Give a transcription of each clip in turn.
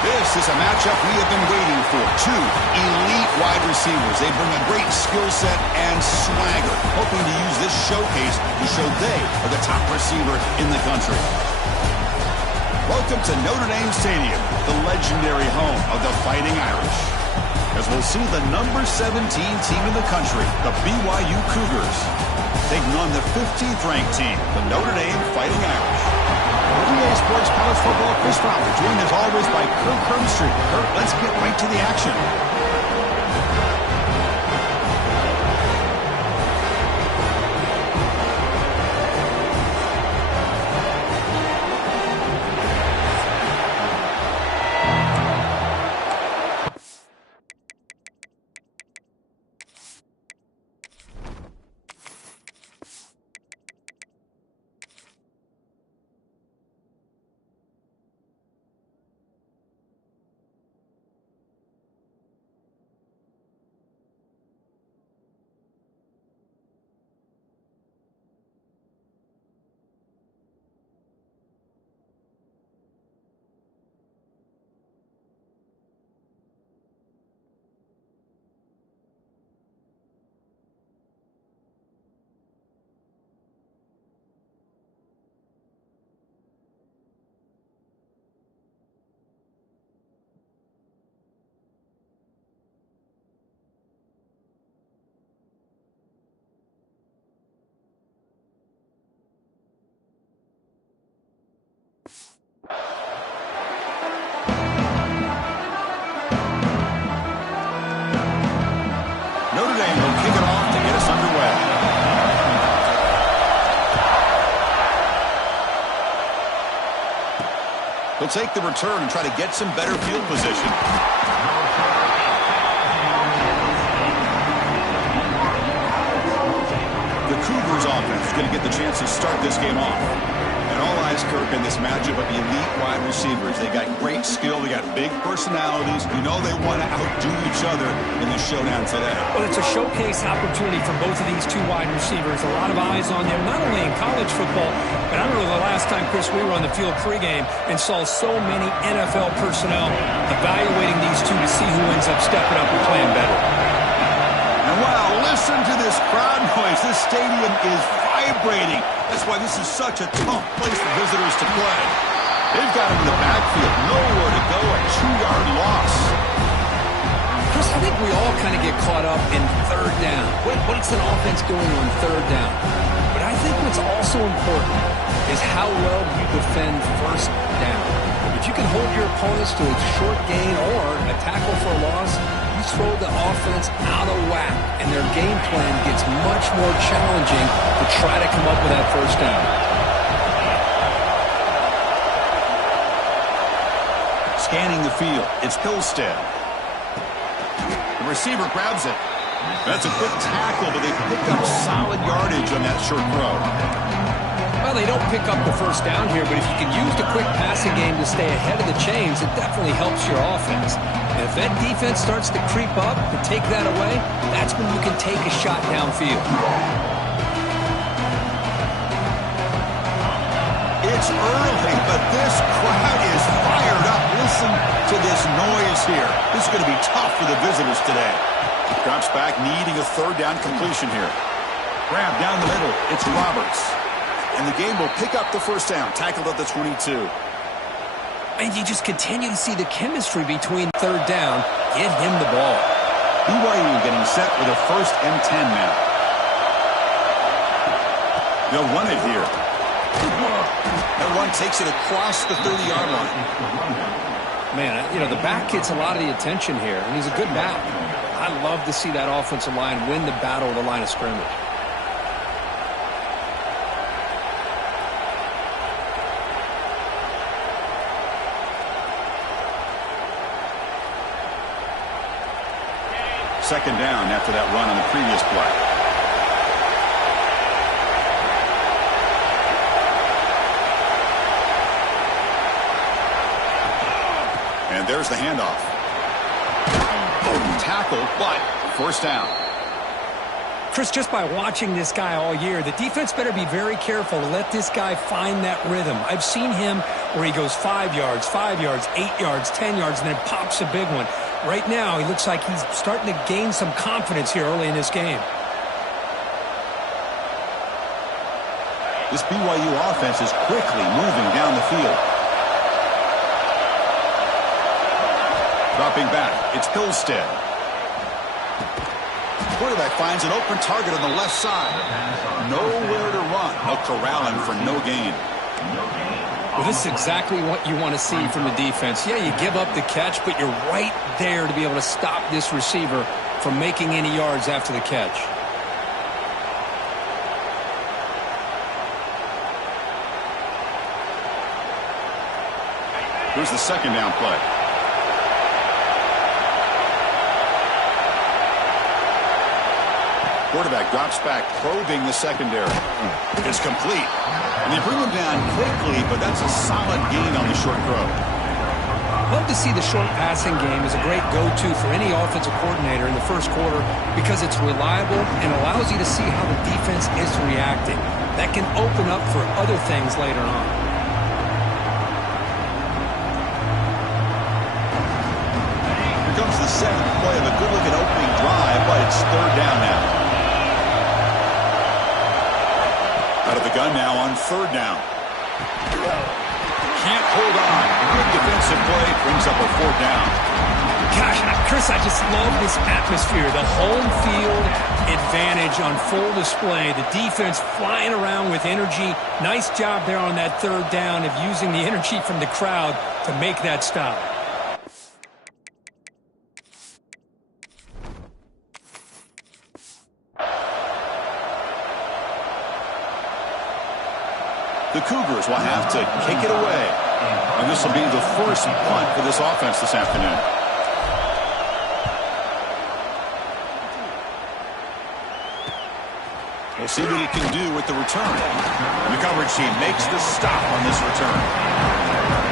This is a matchup we have been waiting for. Two elite wide receivers. They bring a great skill set and swagger, hoping to use this showcase to show they are the top receiver in the country. Welcome to Notre Dame Stadium, the legendary home of the Fighting Irish. As we'll see the number 17 team in the country, the BYU Cougars, taking on the 15th ranked team, the Notre Dame Fighting Irish. BYU Sports College Football, Chris Fowler, joined as always by Kurt Herbstreit. Kurt, let's get right to the action. Notre Dame will kick it off to get us underway. He'll take the return and try to get some better field position. The Cougars offense is going to get the chance to start this game off. And all eyes, Kirk, in this matchup of the elite wide receivers. They got great skill. They got big personalities. You know they want to outdo each other in the showdown today. Well, it's a showcase opportunity for both of these two wide receivers. A lot of eyes on them, not only in college football, but I remember the last time, Chris, we were on the field pregame and saw so many NFL personnel evaluating these two to see who ends up stepping up and playing better. And wow, listen to this crowd noise. This stadium is vibrating. That's why this is such a tough place for visitors to play. They've got him in the backfield. Nowhere to go. A 2-yard loss. Chris, I think we all kind of get caught up in third down. What's an offense doing on third down? But I think what's also important is how well you defend first down. If you can hold your opponents to a short gain or a tackle for a loss, you throw the offense out of whack, and their game plan gets much more challenging to try to come up with that first down. Scanning the field, it's Hillstead. The receiver grabs it. That's a quick tackle, but they picked up solid yardage on that short throw. Well, they don't pick up the first down here, but if you can use the quick passing game to stay ahead of the chains, it definitely helps your offense. And if that defense starts to creep up and take that away, that's when you can take a shot downfield. It's early, but this crowd is fired up. Listen to this noise here. This is going to be tough for the visitors today. Drops back, needing a third down completion here. Grab down the middle. It's Roberts. And the game will pick up the first down, tackled at the 22. And you just continue to see the chemistry between third down. Give him the ball. BYU getting set with a first and 10 now. They'll run it here. That run takes it across the 30-yard line. Man, you know, the back gets a lot of the attention here, and he's a good back. I love to see that offensive line win the battle of the line of scrimmage. Second down after that run on the previous play. And there's the handoff. Tackle, but first down. Chris, just by watching this guy all year, the defense better be very careful to let this guy find that rhythm. I've seen him where he goes 5 yards, 8 yards, 10 yards, and then pops a big one. Right now, he looks like he's starting to gain some confidence here early in this game. This BYU offense is quickly moving down the field. Dropping back, it's Hillstead. Quarterback finds an open target on the left side. Nowhere to run. No corralling for no gain. Well, this is exactly what you want to see from the defense. Yeah, you give up the catch, but you're right there to be able to stop this receiver from making any yards after the catch. Here's the second down play. Quarterback drops back, probing the secondary. It's complete. And they bring him down quickly, but that's a solid gain on the short throw. Love to see the short passing game as a great go-to for any offensive coordinator in the first quarter because it's reliable and allows you to see how the defense is reacting. That can open up for other things later on. Here comes the seventh play of a good-looking opening drive, but it's third down now. Out of the gun now on third down. Can't hold on. Good defensive play brings up a fourth down. Gosh, Chris, I just love this atmosphere. The home field advantage on full display. The defense flying around with energy. Nice job there on that third down of using the energy from the crowd to make that stop. The Cougars will have to kick it away. And this will be the first punt for this offense this afternoon. We'll see what he can do with the return. And the coverage team makes the stop on this return.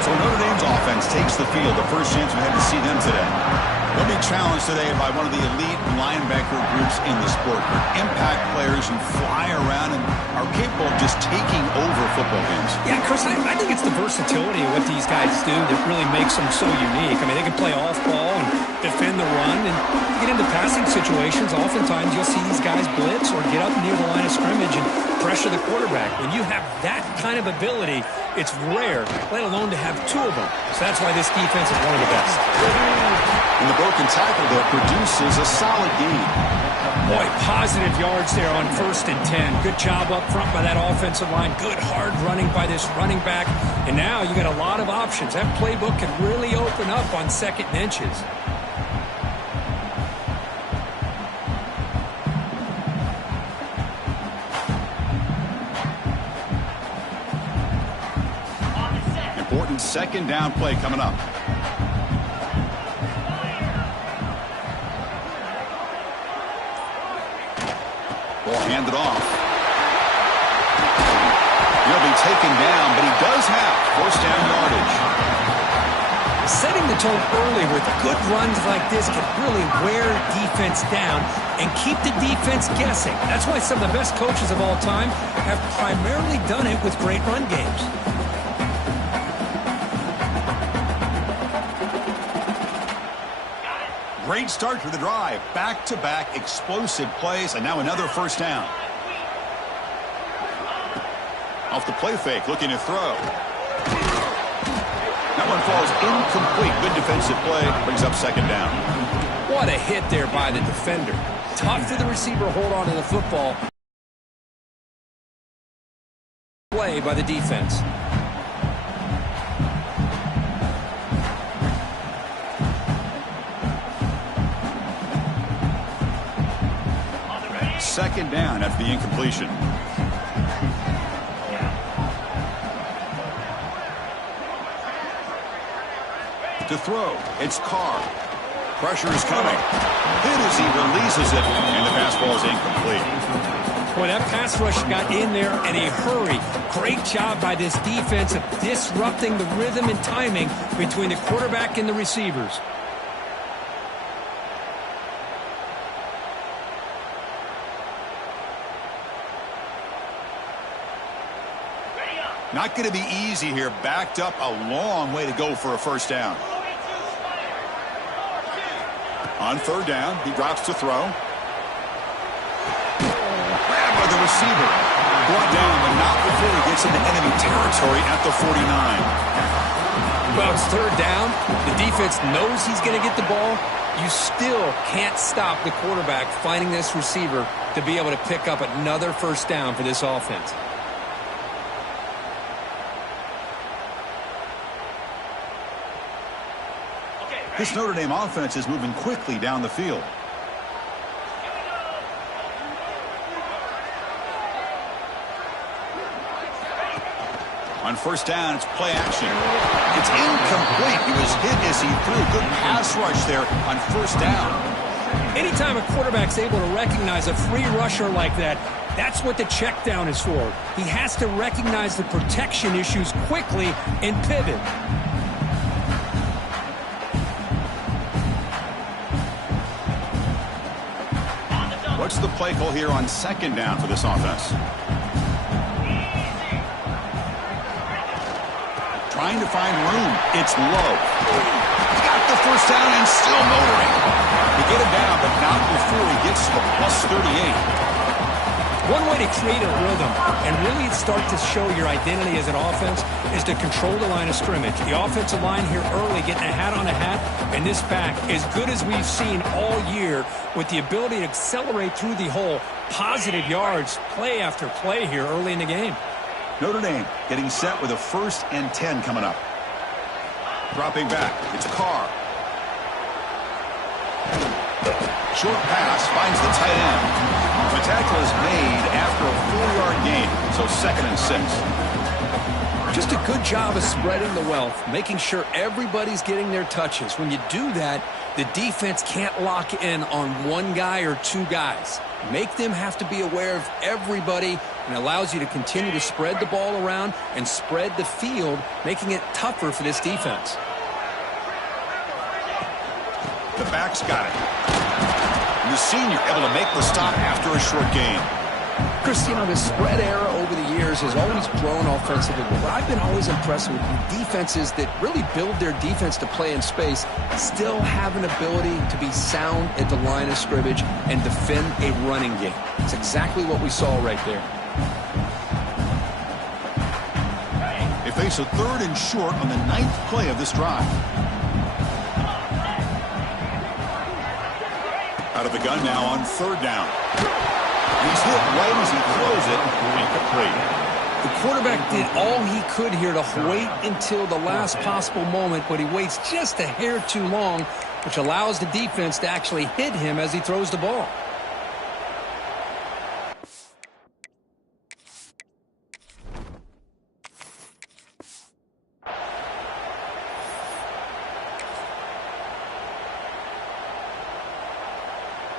So Notre Dame's offense takes the field. The first chance we had to see them today. They'll be challenged today by one of the elite linebacker groups in the sport. Impact players who fly around and are capable of just taking over football games. Yeah, Chris, I think it's the versatility of what these guys do that really makes them so unique. I mean, they can play off ball and defend the run, and get into passing situations. Oftentimes, you'll see these guys blitz or get up near the line of scrimmage and pressure the quarterback. When you have that kind of ability, it's rare, let alone to have two of them. So that's why this defense is one of the best. And the broken tackle, though, produces a solid gain. Boy, positive yards there on 1st and 10. Good job up front by that offensive line. Good hard running by this running back. And now you got a lot of options. That playbook can really open up on 2nd and inches. Important second down play coming up. Ball handed off. He'll be taken down, but he does have first down yardage. Setting the tone early with good runs like this can really wear defense down and keep the defense guessing. That's why some of the best coaches of all time have primarily done it with great run games. Great start to the drive. Back-to-back explosive plays, and now another first down. Off the play fake, looking to throw. That one falls incomplete. Good defensive play. Brings up second down. What a hit there by the defender. Tough for the receiver to hold on to the football. Play by the defense. Second down after the incompletion. To throw, it's Carr. Pressure is coming. Hit as he releases it, and the pass ball is incomplete. Boy, that pass rush got in there in a hurry. Great job by this defense of disrupting the rhythm and timing between the quarterback and the receivers. Not going to be easy here. Backed up a long way to go for a first down. On third down, he drops to throw. Grabbed by the receiver. Brought down, but not before he gets into enemy territory at the 49. Well, it's third down. The defense knows he's going to get the ball. You still can't stop the quarterback finding this receiver to be able to pick up another first down for this offense. This Notre Dame offense is moving quickly down the field. On first down, it's play action. It's incomplete. He was hit as he threw a good pass rush there on first down. Anytime a quarterback's able to recognize a free rusher like that, that's what the check down is for. He has to recognize the protection issues quickly and pivot. What's the play call here on second down for this offense? Trying to find room. It's low. He's got the first down and still motoring. He get him down, but not before he gets to the plus 38. One way to create a rhythm and really start to show your identity as an offense is to control the line of scrimmage. The offensive line here early getting a hat on a hat, and this back, as good as we've seen all year, with the ability to accelerate through the hole, positive yards, play after play here early in the game. Notre Dame getting set with a 1st and 10 coming up. Dropping back, it's Carr. Short pass finds the tight end. The tackle is made after a 4-yard gain, so 2nd and 6. Just a good job of spreading the wealth, making sure everybody's getting their touches. When you do that, the defense can't lock in on one guy or two guys. Make them have to be aware of everybody, and allows you to continue to spread the ball around and spread the field, making it tougher for this defense. The back's got it. And the senior able to make the stop after a short gain. Chris, you know, the spread era over the years has always grown offensively. But what I've been always impressed with defenses that really build their defense to play in space still have an ability to be sound at the line of scrimmage and defend a running game. It's exactly what we saw right there. They face a 3rd and short on the 9th play of this drive. Out of the gun now on 3rd down. He's hit right as he throws it. Incomplete. The quarterback did all he could here to wait until the last possible moment, but he waits just a hair too long, which allows the defense to actually hit him as he throws the ball.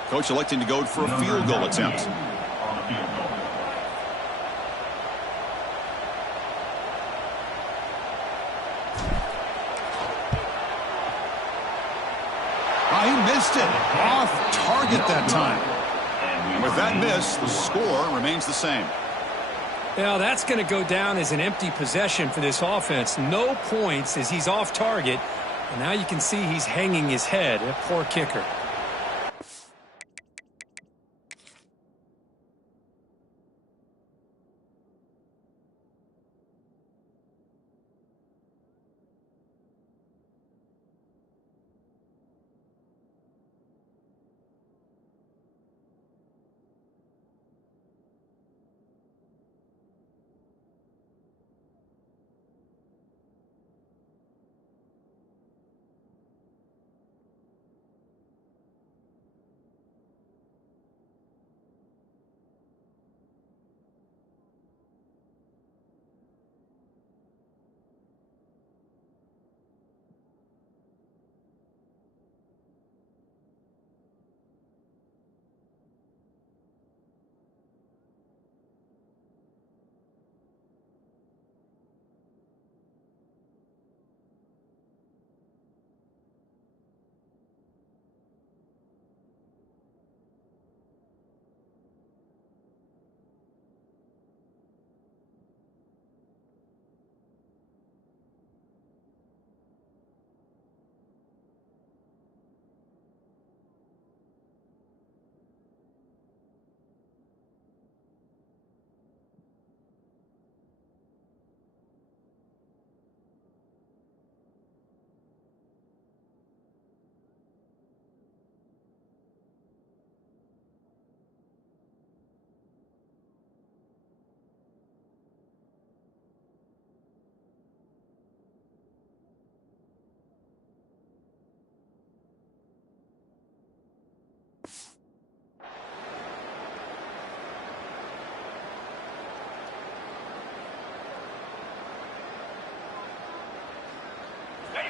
Coach electing to go for a field goal attempt. He missed it. Off target that time. And with that miss, the score remains the same. Now that's going to go down as an empty possession for this offense. No points as he's off target. And now you can see he's hanging his head. A poor kicker.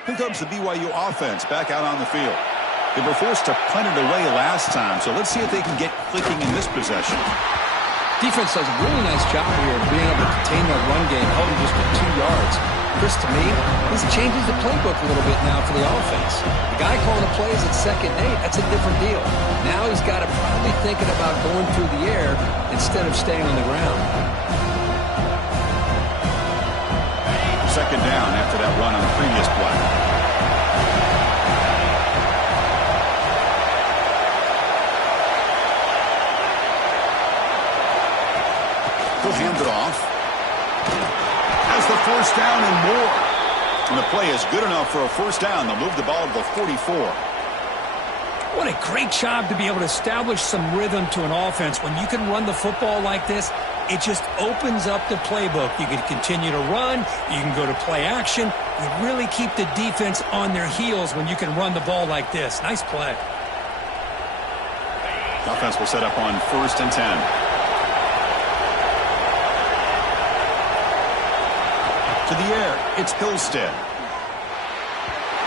Here comes the BYU offense back out on the field. They were forced to punt it away last time, so let's see if they can get clicking in this possession. Defense does a really nice job here of being able to contain that run game, holding just for 2 yards. Chris, to me, this changes the playbook a little bit now for the offense. The guy calling the plays at 2nd and 8, that's a different deal. Now he's got to probably thinking about going through the air instead of staying on the ground. 2nd down after that run on the previous play. He'll hand it off. Has the 1st down and more. And the play is good enough for a 1st down. They'll move the ball to the 44. What a great job to be able to establish some rhythm to an offense. When you can run the football like this, it just opens up the playbook. You can continue to run. You can go to play action. You really keep the defense on their heels when you can run the ball like this. Nice play. The offense will set up on 1st and 10. To the air, it's Hillstead.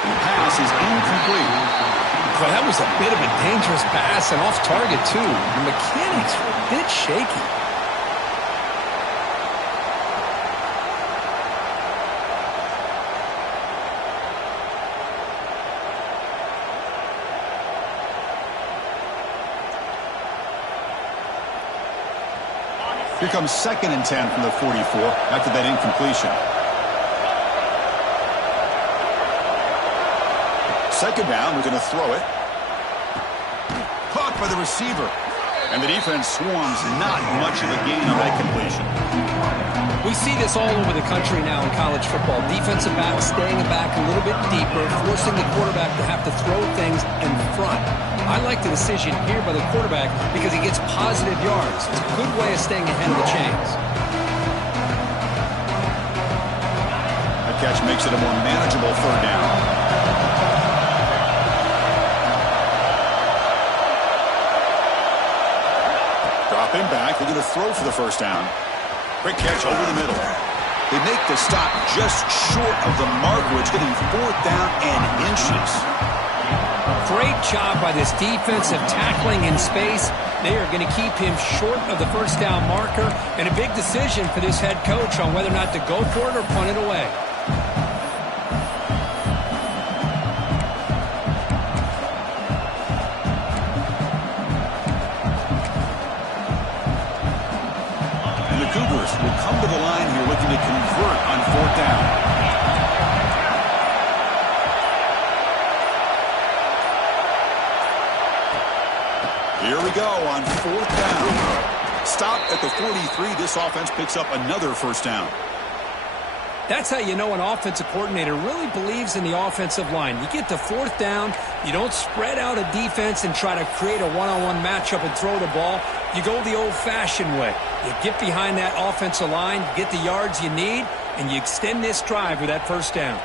The pass is incomplete. Well, that was a bit of a dangerous pass and off target, too. The mechanics were a bit shaky. Here comes 2nd and 10 from the 44 after that incompletion. 2nd down, we're going to throw it. Caught by the receiver. And the defense swarms not much of a gain on that completion. We see this all over the country now in college football. Defensive backs staying back a little bit deeper, forcing the quarterback to have to throw things in front. I like the decision here by the quarterback because he gets positive yards. It's a good way of staying ahead of the chains. That catch makes it a more manageable 3rd down. Dropping back, they're going to throw for the 1st down. Quick catch over the middle. They make the stop just short of the marker. It's getting 4th down and inches. Great job by this defensive tackling in space. They are going to keep him short of the 1st down marker, and a big decision for this head coach on whether or not to go for it or punt it away. And the Cougars will come to the line here looking to convert on 4th down. Here we go on 4th down. Stop at the 43. This offense picks up another 1st down. That's how you know an offensive coordinator really believes in the offensive line. You get to 4th down, you don't spread out a defense and try to create a one-on-one matchup and throw the ball. You go the old-fashioned way. You get behind that offensive line, you get the yards you need, and you extend this drive with that 1st down.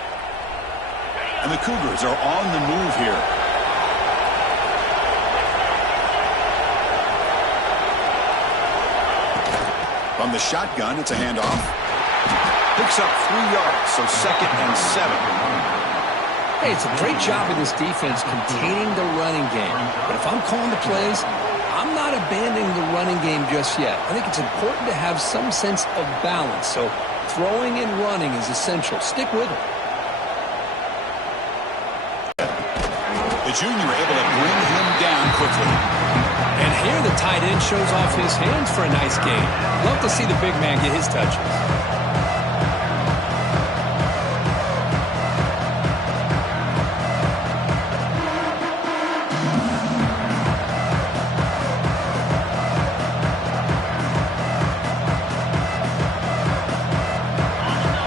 And the Cougars are on the move here. From the shotgun, it's a handoff. Picks up 3 yards, so 2nd and 7. Hey, it's a great job of this defense containing the running game. But if I'm calling the plays, I'm not abandoning the running game just yet. I think it's important to have some sense of balance. So throwing and running is essential. Stick with it. The junior able to bring him down quickly. And here the tight end shows off his hands for a nice gain. Love to see the big man get his touches.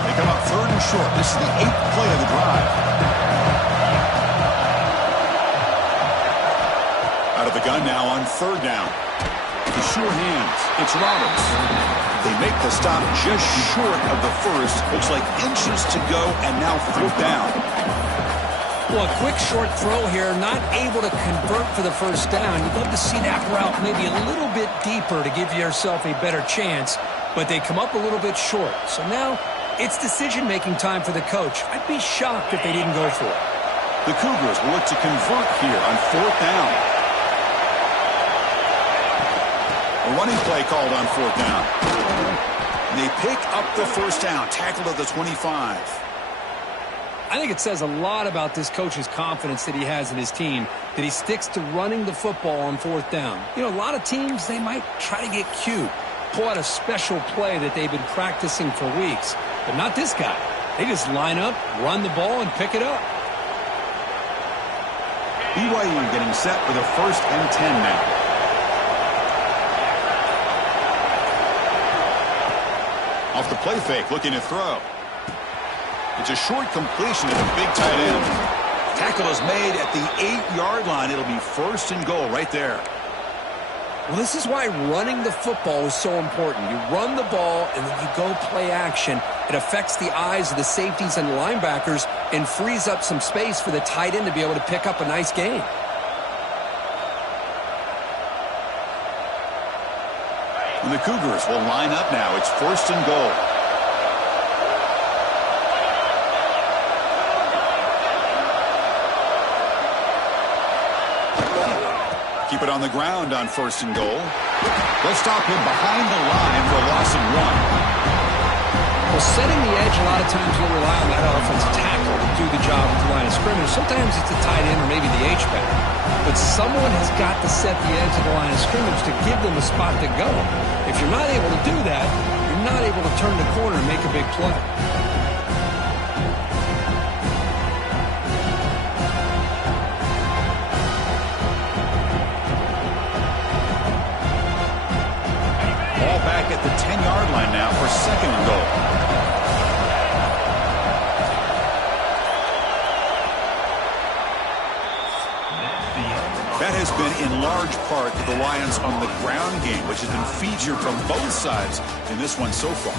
They come up 3rd and short. This is the 8th play of the drive. Out of the gun now on 3rd down. The sure hands. It's Roberts. They make the stop just short of the 1st. Looks like inches to go, and now 4th down. Well, a quick short throw here, not able to convert for the 1st down. You'd love to see that route maybe a little bit deeper to give yourself a better chance, but they come up a little bit short. So now It's decision-making time for the coach. I'd be shocked if they didn't go for it. The Cougars will look to convert here on 4th down. A running play called on 4th down. They pick up the first down, tackled at the 25. I think it says a lot about this coach's confidence that he has in his team, that he sticks to running the football on 4th down. You know, a lot of teams, they might try to get cute, pull out a special play that they've been practicing for weeks. But not this guy. They just line up, run the ball, and pick it up. BYU getting set for the 1st and 10 now. Off the play fake, looking to throw. It's a short completion to the big tight end. Tackle is made at the 8-yard line. It'll be 1st and goal right there. Well, this is why running the football is so important. You run the ball, and then you go play action. It affects the eyes of the safeties and linebackers and frees up some space for the tight end to be able to pick up a nice gain. And the Cougars will line up now. It's 1st and goal. Keep it on the ground on 1st and goal. They'll stop him behind the line for a loss of 1. Well, setting the edge, a lot of times you'll rely on that offensive tackle to do the job at the line of scrimmage. Sometimes it's the tight end or maybe the H-back. But someone has got to set the edge of the line of scrimmage to give them a spot to go. If you're not able to do that, you're not able to turn the corner and make a big play. Ball back at the 10-yard line now for 2nd and goal. That has been in large part the reliance on the ground game, which has been featured from both sides in this one so far.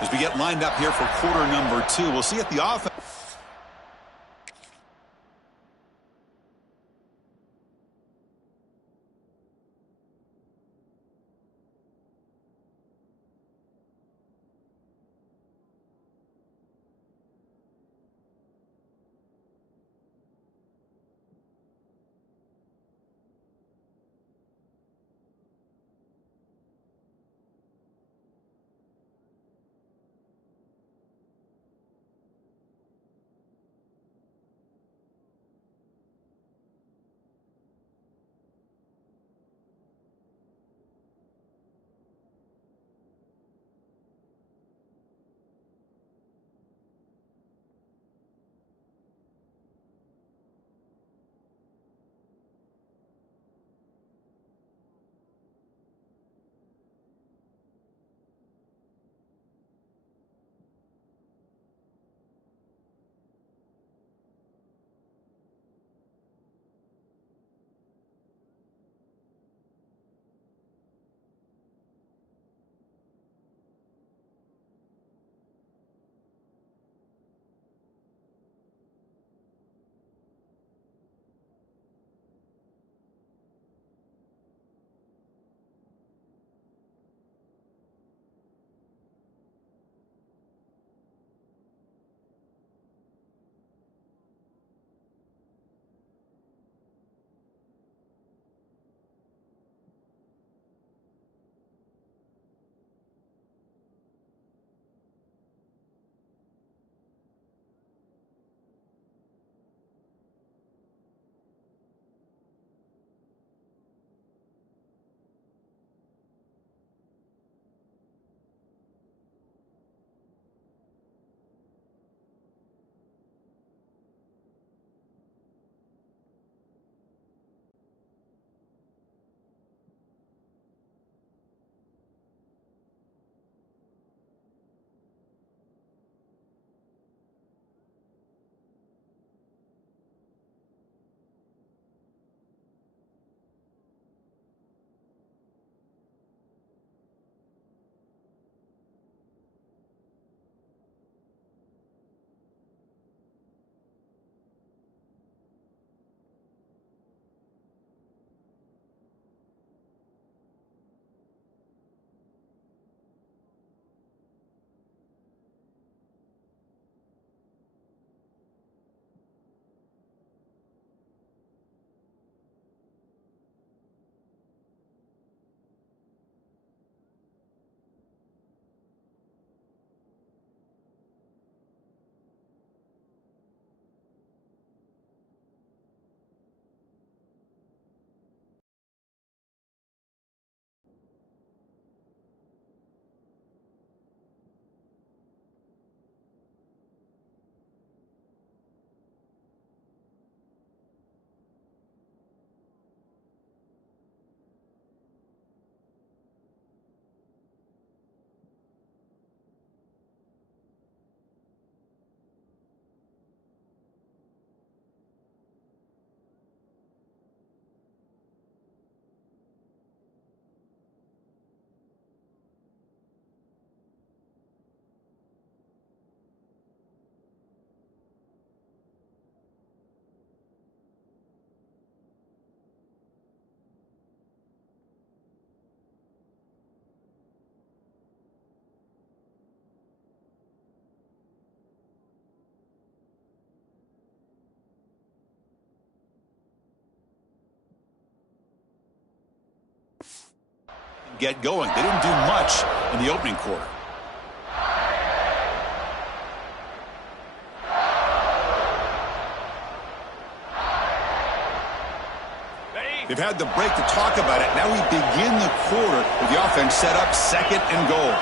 As we get lined up here for quarter number 2, we'll see if the offense... get going. They didn't do much in the opening quarter. They've had the break to talk about it. Now we begin the quarter with the offense set up, 2nd and goal.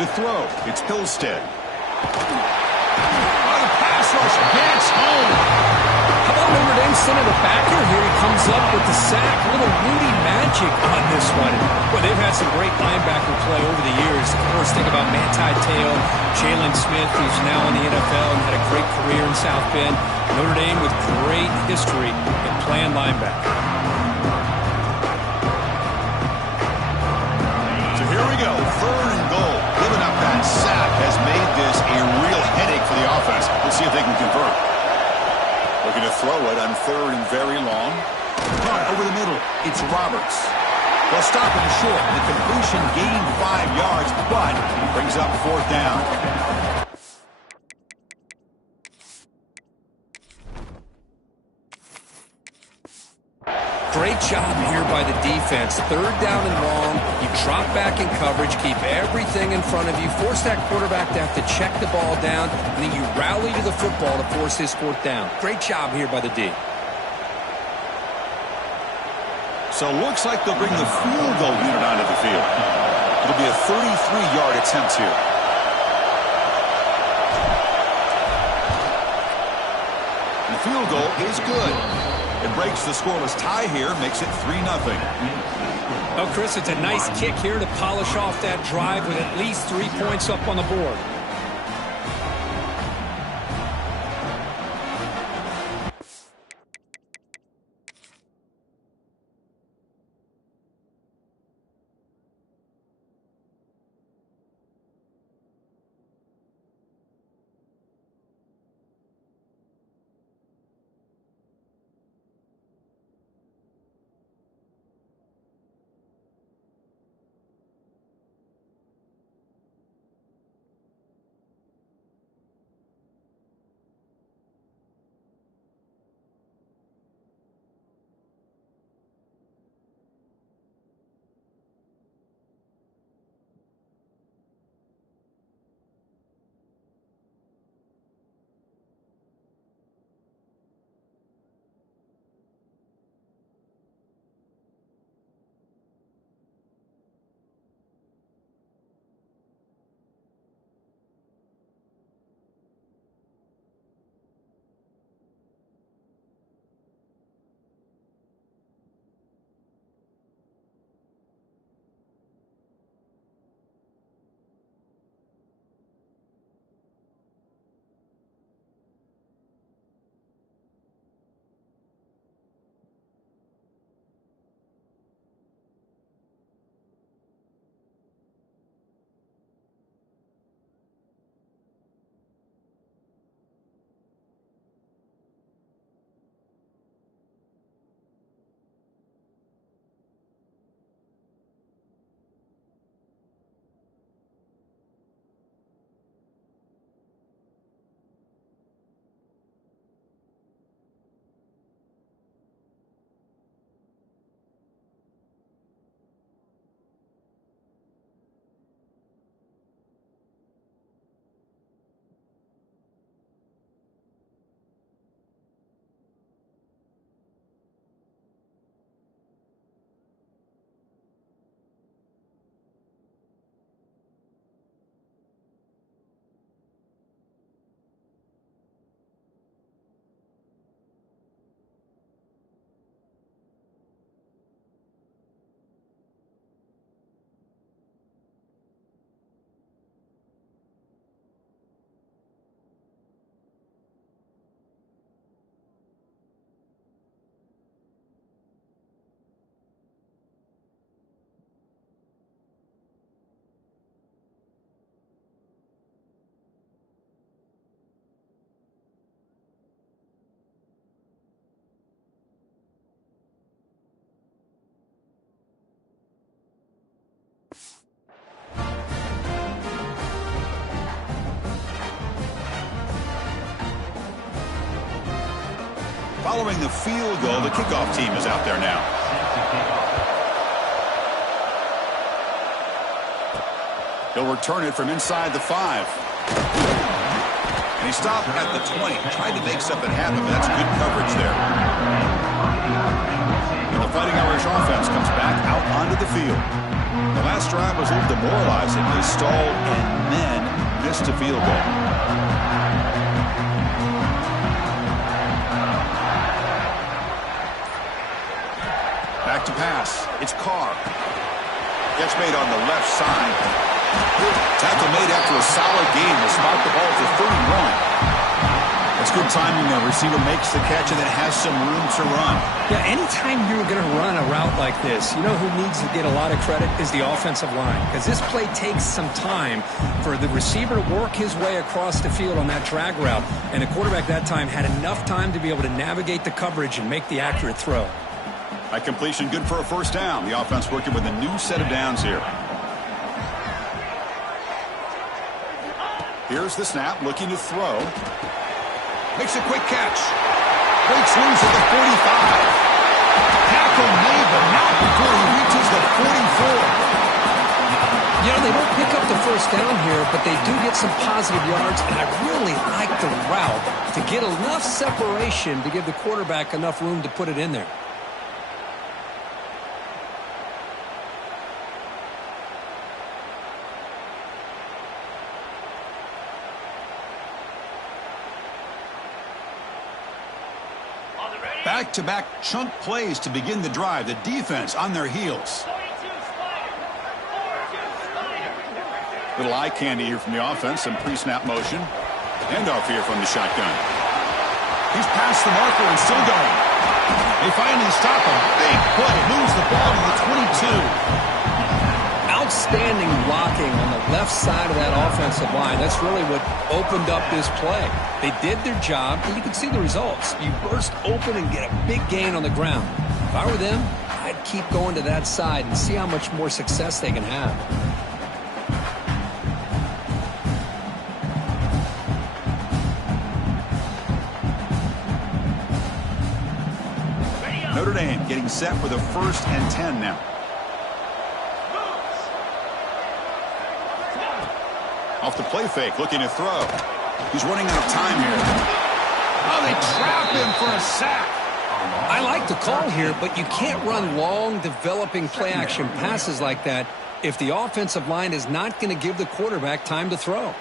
To throw, it's Hillstead. Oh, the pass rush gets home. How about Notre Dame sending it back here? Here he comes up with the sack. A little Rudy magic on this one. Well, they've had some great linebacker play over the years. Of course, think about Manti Te'o, Jalen Smith, who's now in the NFL and had a great career in South Bend. Notre Dame with great history in playing linebacker. So here we go, 3rd and goal. Giving up that sack has made this a real headache for the offense. We'll see if they can convert. Looking to throw it on 3rd and very long. Caught over the middle. It's Roberts. They'll stop it short. The completion gained 5 yards, but brings up 4th down. Great job here by the defense. 3rd down and long. You drop back in coverage, keep everything in front of you, force that quarterback to have to check the ball down, and then you rally to the football to force his 4th down. Great job here by the D. So it looks like they'll bring the field goal unit onto the field. It'll be a 33-yard attempt here. And the field goal is good. It breaks the scoreless tie here, makes it 3-0. Oh, Chris, it's a nice kick here to polish off that drive with at least 3 points up on the board. Following the field goal, the kickoff team is out there now. He'll return it from inside the 5. And he stopped at the 20. Tried to make something happen, but that's good coverage there. And the Fighting Irish offense comes back out onto the field. The last drive was a little demoralizing. They stalled and then missed a field goal. Back to pass. It's Carr. Catch made on the left side. Tackle made after a solid gain to spot the ball to 31. That's good timing. The receiver makes the catch and then has some room to run. Yeah, anytime you're going to run a route like this, you know who needs to get a lot of credit is the offensive line. Because this play takes some time for the receiver to work his way across the field on that drag route. And the quarterback that time had enough time to be able to navigate the coverage and make the accurate throw. By completion, good for a first down. The offense working with a new set of downs here. Here's the snap, looking to throw. Makes a quick catch. Breaks loose at the 45. Tackle made, but not before he reaches the 44. You know, they don't pick up the first down here, but they do get some positive yards, and I really like the route to get enough separation to give the quarterback enough room to put it in there. Back-to-back chunk plays to begin the drive. The defense on their heels. Little eye candy here from the offense. Some pre-snap motion. Handoff here from the shotgun. He's past the marker and still going. They finally stop him. Big play. Moves the ball to the 22. Outstanding blocking on the left side of that offensive line. That's really what opened up this play. They did their job, and you can see the results. You burst open and get a big gain on the ground. If I were them, I'd keep going to that side and see how much more success they can have. Notre Dame getting set for the 1st and 10 now. Off the play fake, looking to throw. He's running out of time here. Oh, they trap him for a sack. I like the call here, but you can't run long, developing play-action passes like that if the offensive line is not going to give the quarterback time to throw.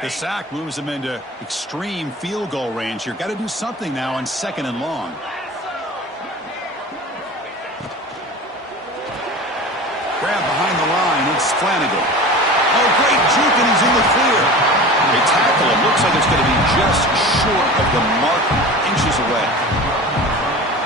The sack moves him into extreme field goal range here. Got to do something now on 2nd and long. Grab behind the line. It's Flanagan. Oh, great juke, and he's in the clear. They tackle him. Looks like it's going to be just short of the mark, inches away.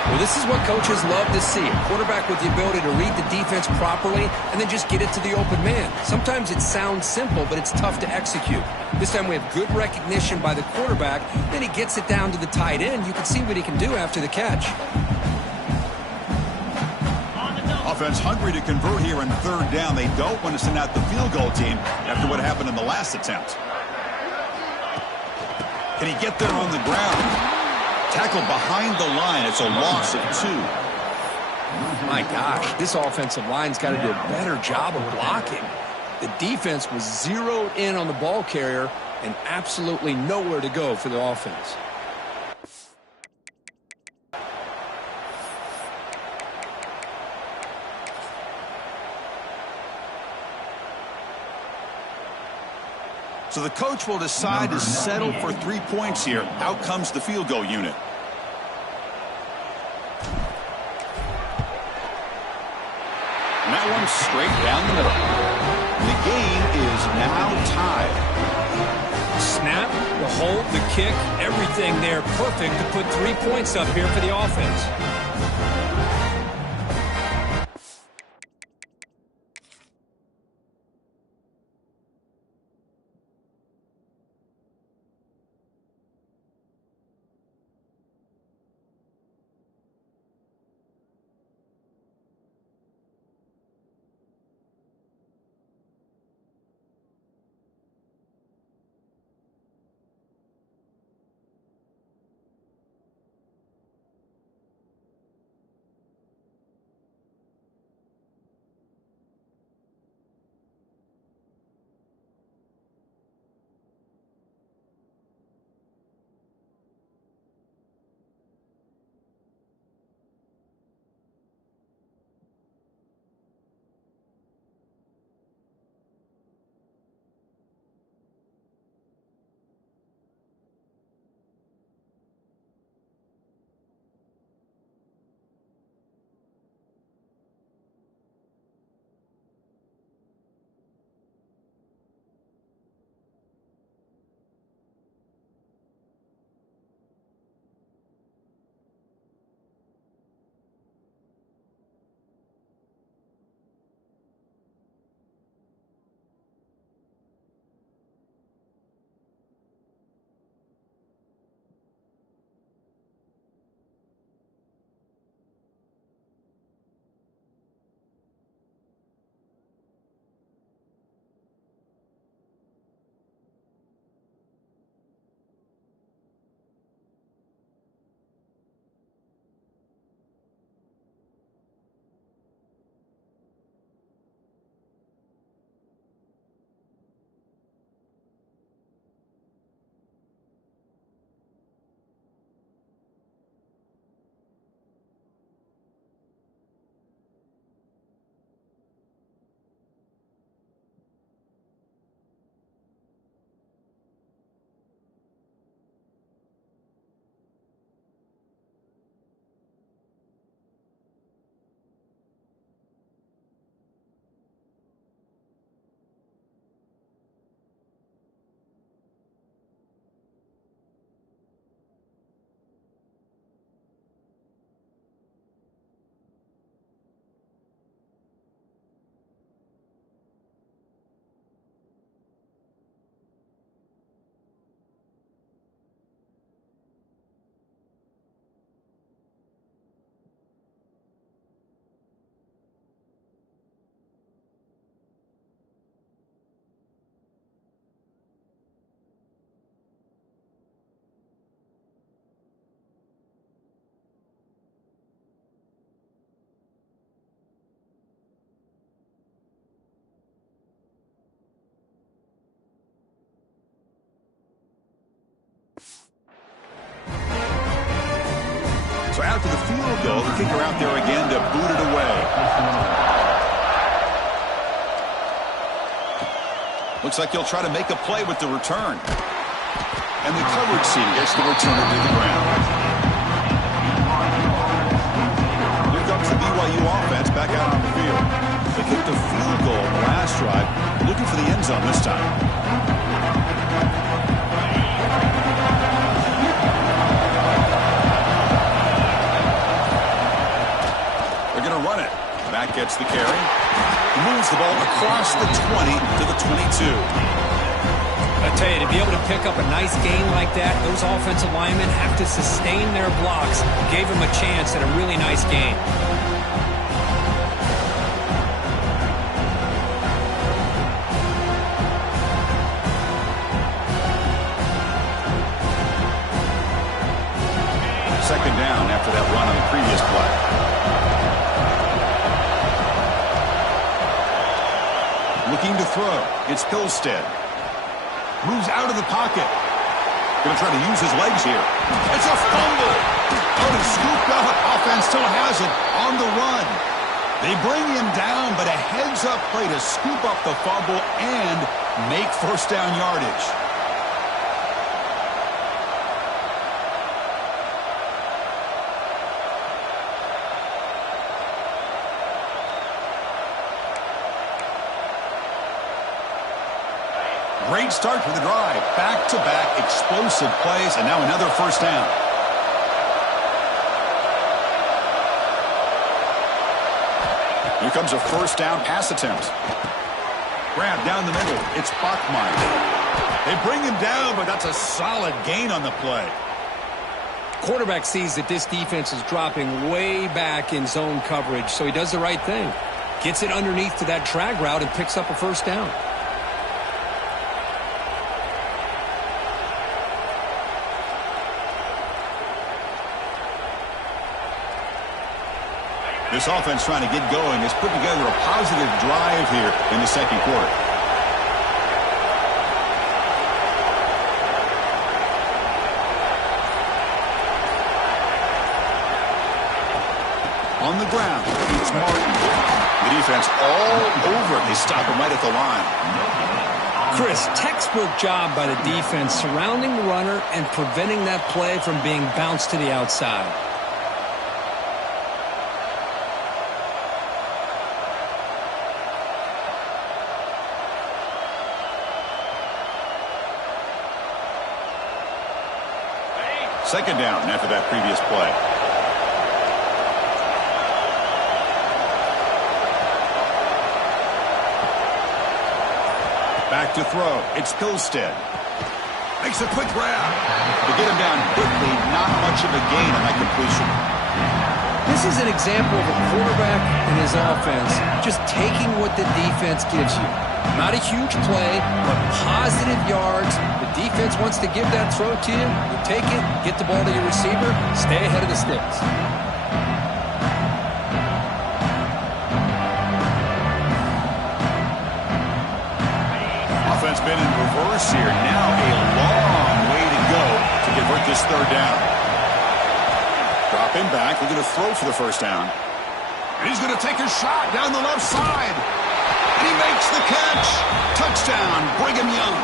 Well, this is what coaches love to see. A quarterback with the ability to read the defense properly and then just get it to the open man. Sometimes it sounds simple, but it's tough to execute. This time we have good recognition by the quarterback. Then he gets it down to the tight end. You can see what he can do after the catch. Offense hungry to convert here on 3rd down. They don't want to send out the field goal team after what happened in the last attempt. Can he get there on the ground? Tackled behind the line. It's a loss of 2. My gosh, this offensive line's got to do a better job of blocking. The defense was zeroed in on the ball carrier and absolutely nowhere to go for the offense. So the coach will decide to settle for 3 points here. Out comes the field goal unit. And that one's straight down the middle. The game is now tied. Snap, the hold, the kick, everything there perfect to put 3 points up here for the offense. out to the field goal. The kicker out there again to boot it away. Looks like he'll try to make a play with the return. And the coverage team gets the returner to the ground. Here comes the BYU offense back out on the field. They kicked a field goal in the last drive, looking for the end zone this time. They're going to run it. Back gets the carry. Moves the ball across the 20 to the 22. I tell you, to be able to pick up a nice gain like that, those offensive linemen have to sustain their blocks. Gave him a chance at a really nice gain. Second down after that run on the previous play. Looking to throw. It's Pilstead. Moves out of the pocket. Going to try to use his legs here. It's a fumble. Oh, he's scooped up. Offense still has it on the run. They bring him down, but a heads-up play to scoop up the fumble and make first down yardage. Great start for the drive. Back-to-back explosive plays, and now another first down. Here comes a first down pass attempt. Grab down the middle. It's Bachmeier. They bring him down, but that's a solid gain on the play. Quarterback sees that this defense is dropping way back in zone coverage, so he does the right thing. Gets it underneath to that drag route and picks up a first down. This offense trying to get going has put together a positive drive here in the second quarter. On the ground, it's Martin. The defense all over it. They stop him right at the line. Chris, textbook job by the defense surrounding the runner and preventing that play from being bounced to the outside. Second down after that previous play. Back to throw. It's Pilstead. Makes a quick grab. To get him down quickly, not much of a gain on that completion. This is an example of a quarterback and his offense just taking what the defense gives you. Not a huge play, but positive yards. The defense wants to give that throw to you. You take it, get the ball to your receiver, stay ahead of the sticks. Offense been in reverse here. Now a long way to go to convert this third down. Drop him back. We're going to throw for the first down. And he's going to take a shot down the left side. And he makes the catch. Touchdown, Brigham Young.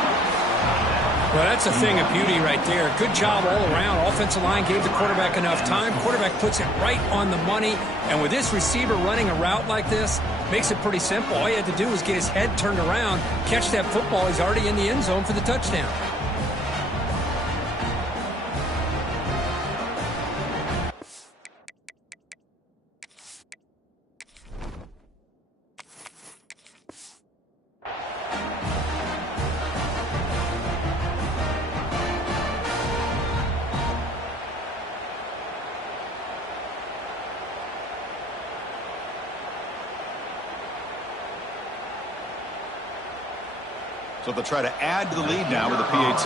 Well, that's a thing of beauty right there. Good job all around. Offensive line gave the quarterback enough time. Quarterback puts it right on the money. And with this receiver running a route like this, makes it pretty simple. All you had to do was get his head turned around, catch that football. He's already in the end zone for the touchdown. So they'll try to add to the lead now with a PAT.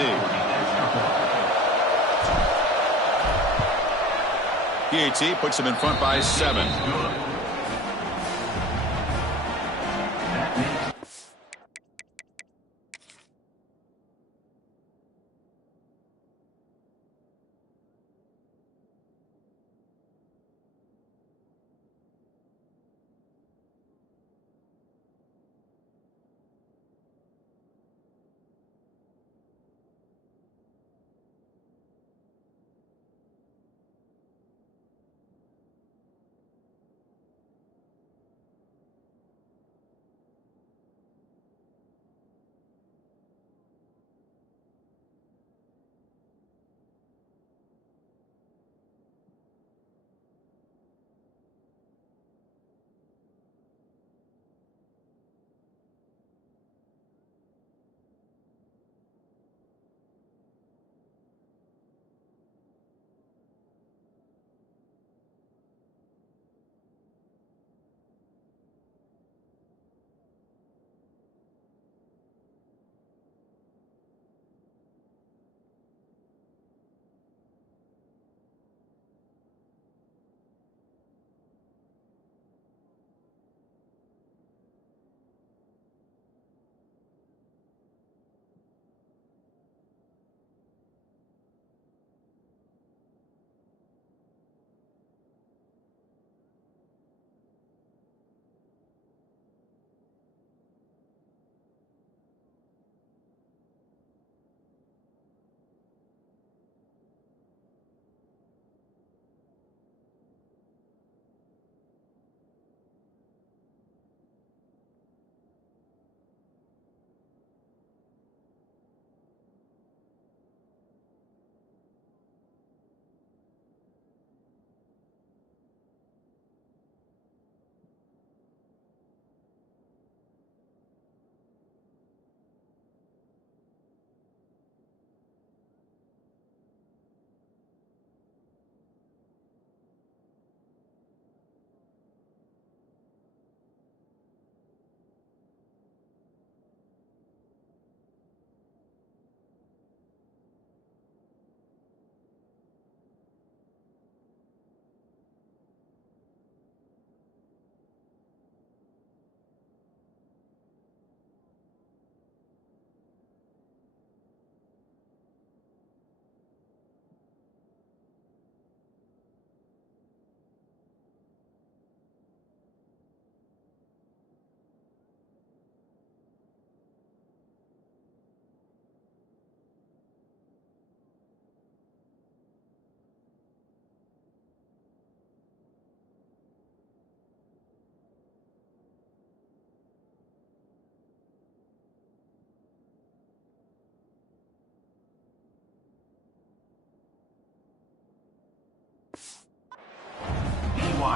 PAT puts them in front by 7.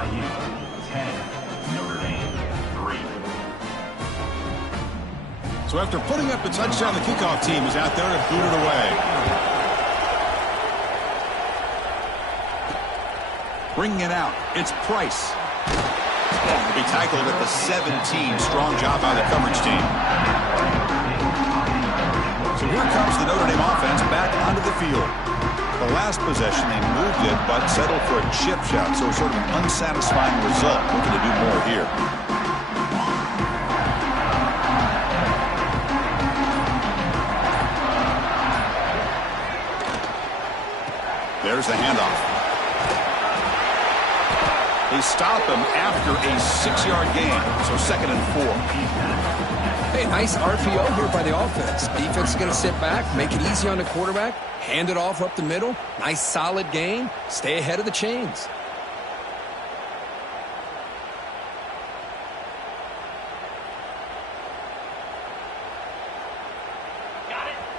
BYU 10, Notre Dame 3. So after putting up the touchdown, the kickoff team is out there to boot it away. Bringing it out, it's Price. To be tackled at the 17. Strong job by the coverage team. So here comes the Notre Dame offense back onto the field. The last possession, they moved it, but settled for a chip shot, so sort of an unsatisfying result. Looking to do more here. There's the handoff. They stop him after a 6-yard gain, so 2nd and 4. Hey, nice RPO here by the offense. Defense is going to sit back, make it easy on the quarterback, hand it off up the middle. Nice solid gain. Stay ahead of the chains.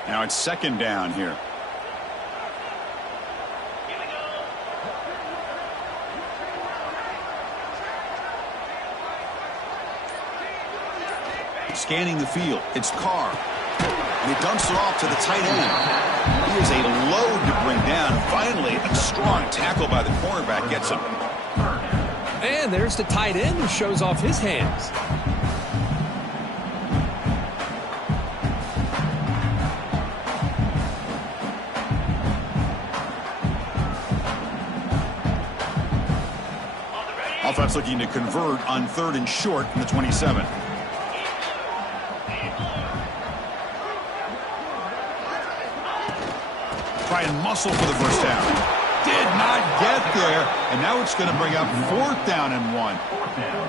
Now it's 2nd down here. Scanning the field, it's Carr. And he dumps it off to the tight end. He is a load to bring down. Finally, a strong tackle by the cornerback gets him. And there's the tight end who shows off his hands. Offense looking to convert on 3rd and short from the 27. Try and muscle for the first down. Did not get there, and now it's going to bring up 4th down and 1.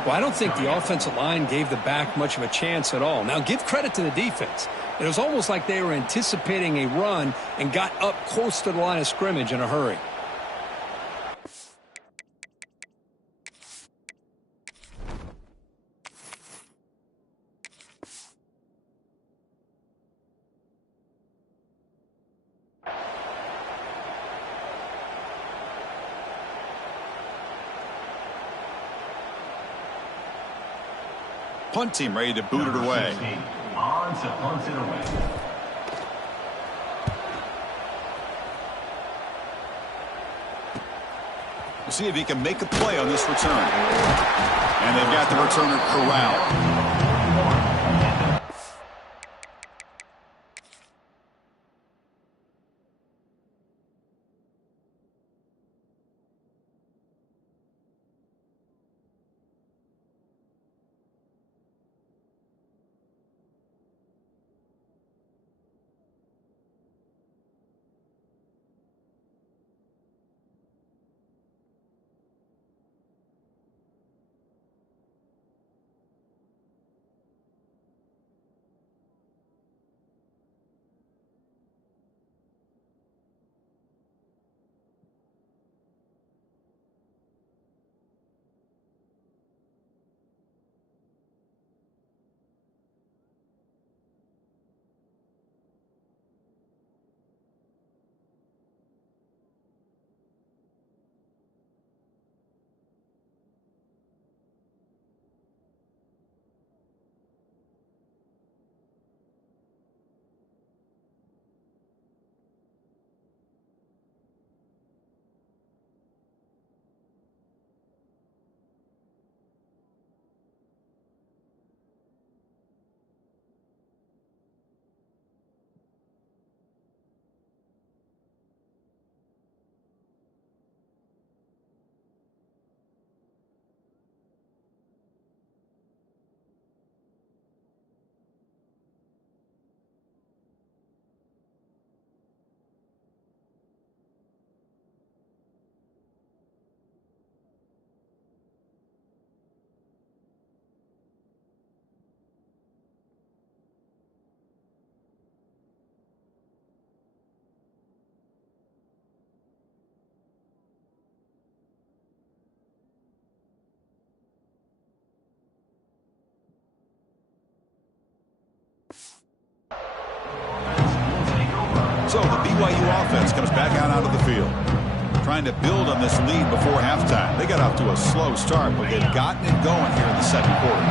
Well, I don't think the offensive line gave the back much of a chance at all. Now, give credit to the defense. It was almost like they were anticipating a run and got up close to the line of scrimmage in a hurry. Punt team ready to boot it away. On to punt it away. We'll see if he can make a play on this return. And they've got the returner corralled. So the BYU offense comes back out onto the field. trying to build on this lead before halftime. They got off to a slow start, but they've gotten it going here in the second quarter.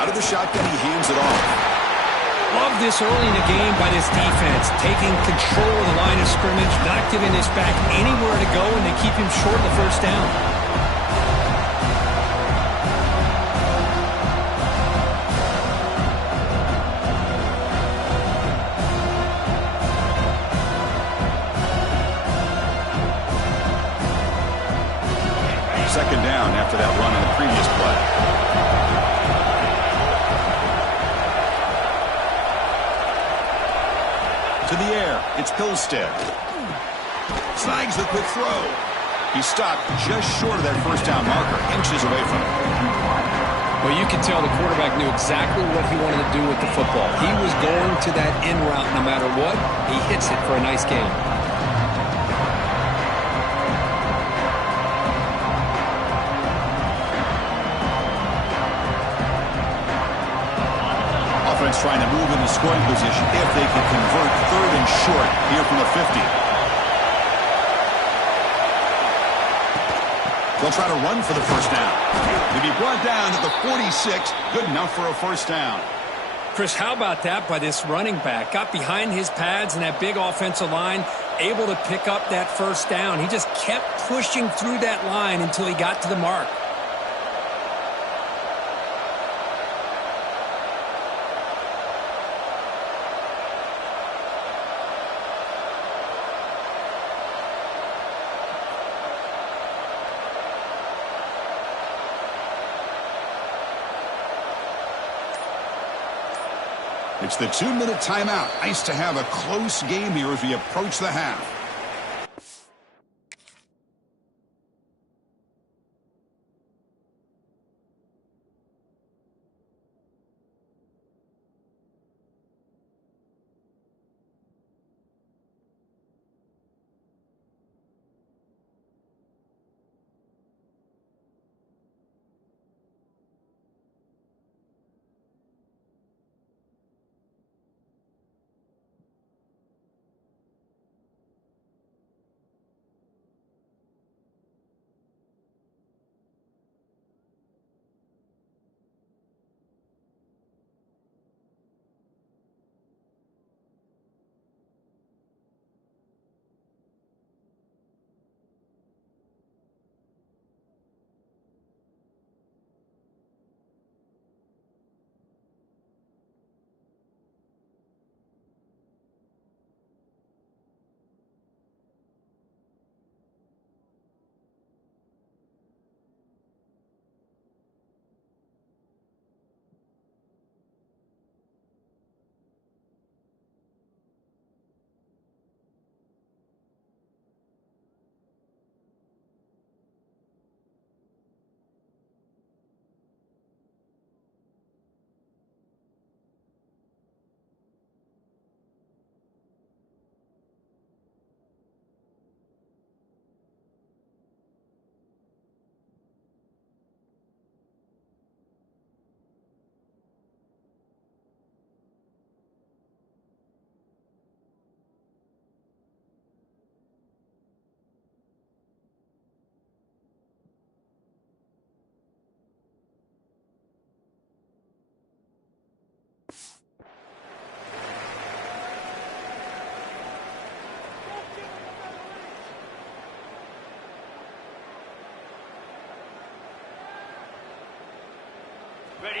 Out of the shotgun, he hands it off. Love this early in the game by this defense, taking control of the line of scrimmage, not giving this back anywhere to go, and they keep him short the first down. Second down after that run in the previous play. To the air, it's Pilstead. Snags the quick throw. He stopped just short of that first down marker, inches away from it. Well, you can tell the quarterback knew exactly what he wanted to do with the football. He was going to that in route no matter what. He hits it for a nice gain. Trying to move into scoring position if they can convert third and short here from the 50. They'll try to run for the first down. To be brought down at the 46, good enough for a first down. Chris, how about that by this running back? Got behind his pads and that big offensive line, able to pick up that first down. He just kept pushing through that line until he got to the mark. It's the 2-minute timeout. Nice to have a close game here as we approach the half.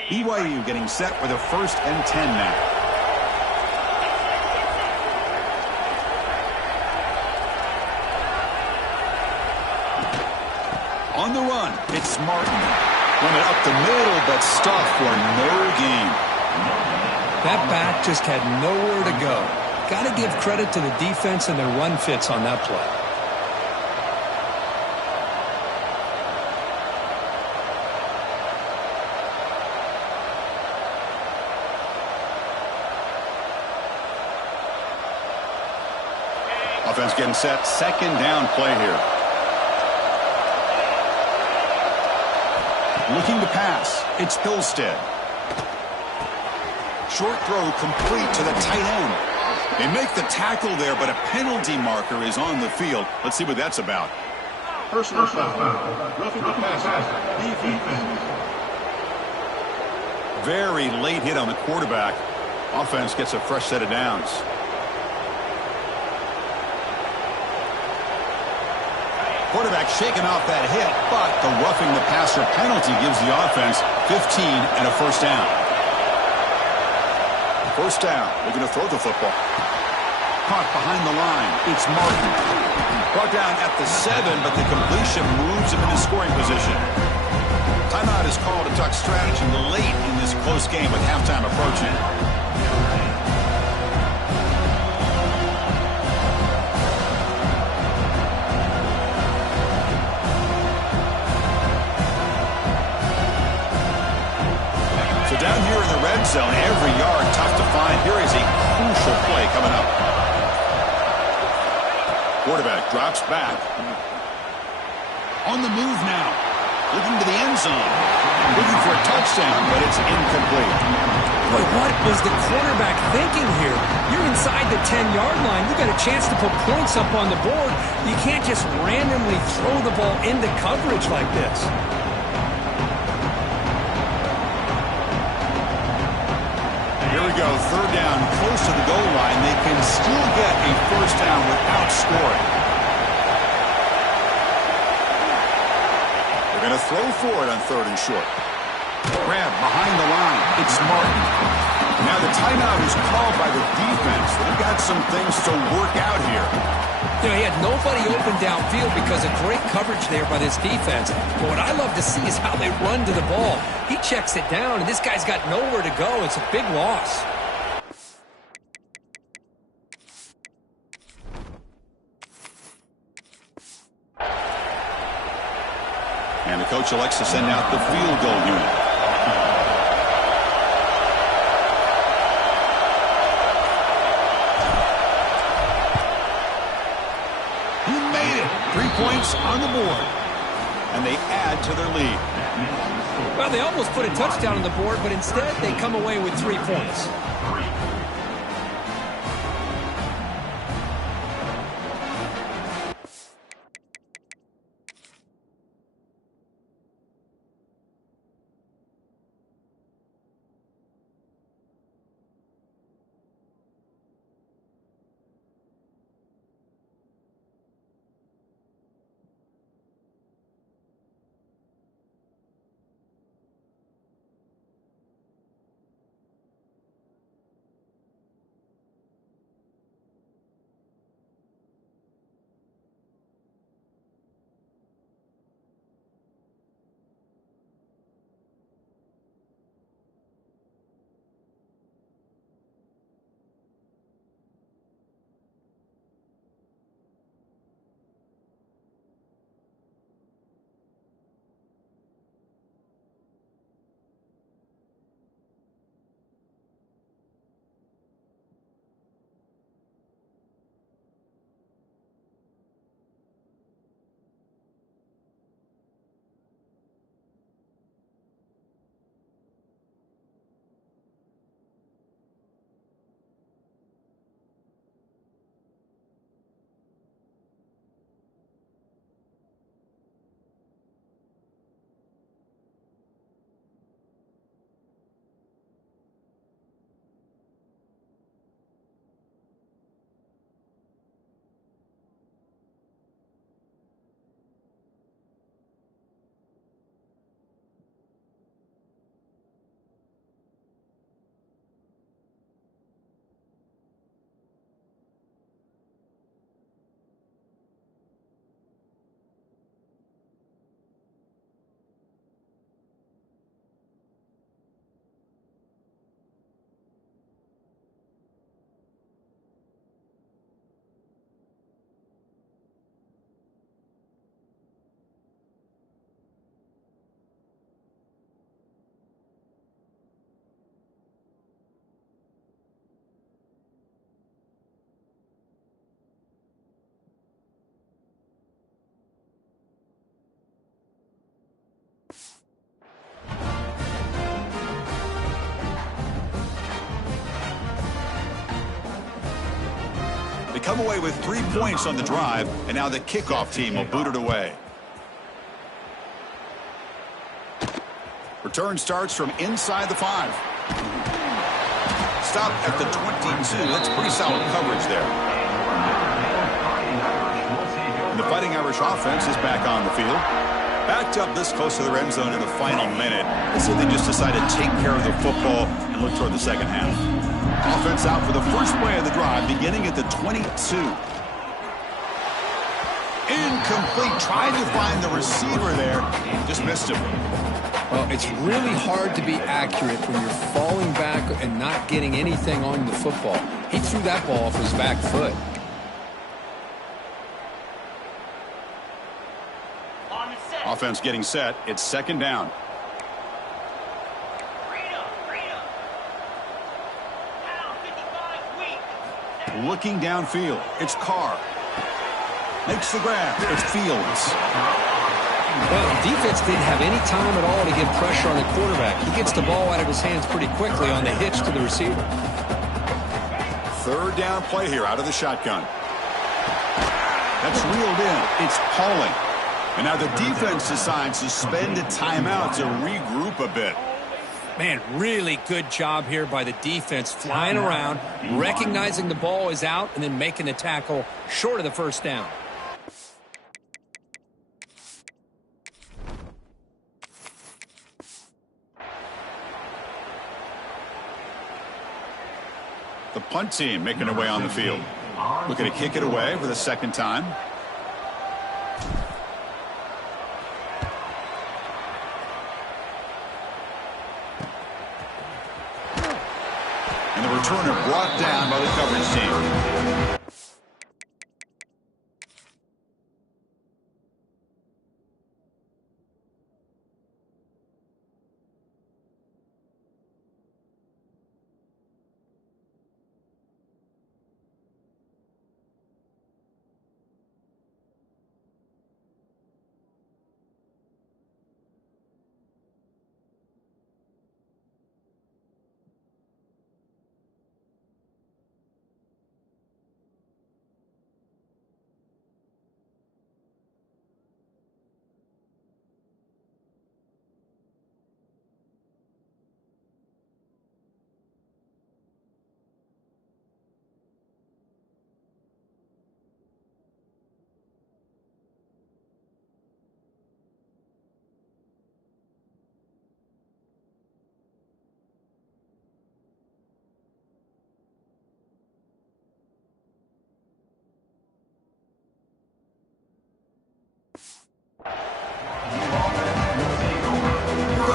BYU getting set for the 1st and 10 now. On the run, it's Martin. Run it up the middle, but stuffed for no gain. That back just had nowhere to go. Got to give credit to the defense and their run fits on that play. Offense getting set. Second down play here. Looking to pass. It's Pilstead. Short throw complete to the tight end. They make the tackle there, but a penalty marker is on the field. Let's see what that's about. Personal foul. Roughing the passer. Defense. Very late hit on the quarterback. Offense gets a fresh set of downs. Quarterback shaking off that hit, but the roughing the passer penalty gives the offense 15 and a first down. First down. They're going to throw the football. Caught behind the line. It's Martin. Brought down at the 7, but the completion moves him into scoring position. Timeout is called to talk strategy late in this close game with halftime approaching. So down here in the red zone, every yard tough to find. Here is a crucial play coming up. Quarterback drops back. On the move now. Looking to the end zone. Looking for a touchdown, but it's incomplete. Boy, what was the quarterback thinking here? You're inside the 10-yard line. You got a chance to put points up on the board. You can't just randomly throw the ball into coverage like this. Here we go, third down, close to the goal line. They can still get a first down without scoring. They're going to throw for it on third and short. Grab behind the line. It's Martin. Now the timeout is called by the defense. They've got some things to work out here. You know, he had nobody open downfield because of great coverage there by this defense. But what I love to see is how they run to the ball. He checks it down, and this guy's got nowhere to go. It's a big loss. And the coach elects to send out the field goal unit. He made it. 3 points on the board. And they add to their lead. Well, they almost put a touchdown on the board, but instead they come away with 3 points. come away with 3 points on the drive, and now the kickoff team will boot it away. Return starts from inside the 5. Stop at the 22. That's pretty solid coverage there. And the Fighting Irish offense is back on the field. Backed up this close to their end zone in the final minute. Let's see if they just decide to take care of the football and look toward the second half. Offense out for the first play of the drive, beginning at the 22. Incomplete. Tried to find the receiver there. Just missed him. Well, it's really hard to be accurate when you're falling back and not getting anything on the football. He threw that ball off his back foot. Offense getting set. It's second down. Looking downfield. It's Carr. Makes the grab. It's Fields. Well, the defense didn't have any time at all to get pressure on the quarterback. He gets the ball out of his hands pretty quickly on the hitch to the receiver. Third down play here out of the shotgun. That's reeled in. It's Pauling. And now the defense decides to spend a timeout to regroup a bit. Man, really good job here by the defense, flying around, recognizing the ball is out, and then making the tackle short of the first down. The punt team making their way on the field. Looking to kick it away for the second time. And the returner brought down by the coverage team.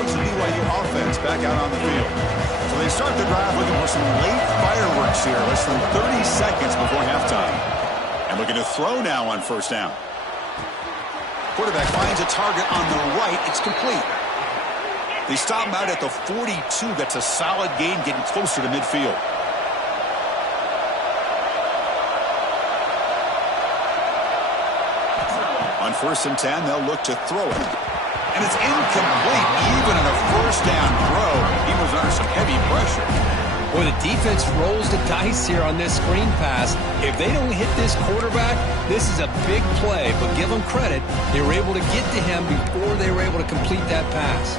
BYU offense back out on the field. So they start the drive looking for some late fireworks here, less than 30 seconds before halftime. And looking to throw now on first down. Quarterback finds a target on the right. It's complete. They stop him out at the 42. That's a solid gain, getting closer to midfield. On 1st and 10, they'll look to throw it. And it's incomplete. Even in a first down throw, he was under some heavy pressure. Boy, the defense rolls the dice here on this screen pass. If they don't hit this quarterback, this is a big play. But give them credit, they were able to get to him before they were able to complete that pass.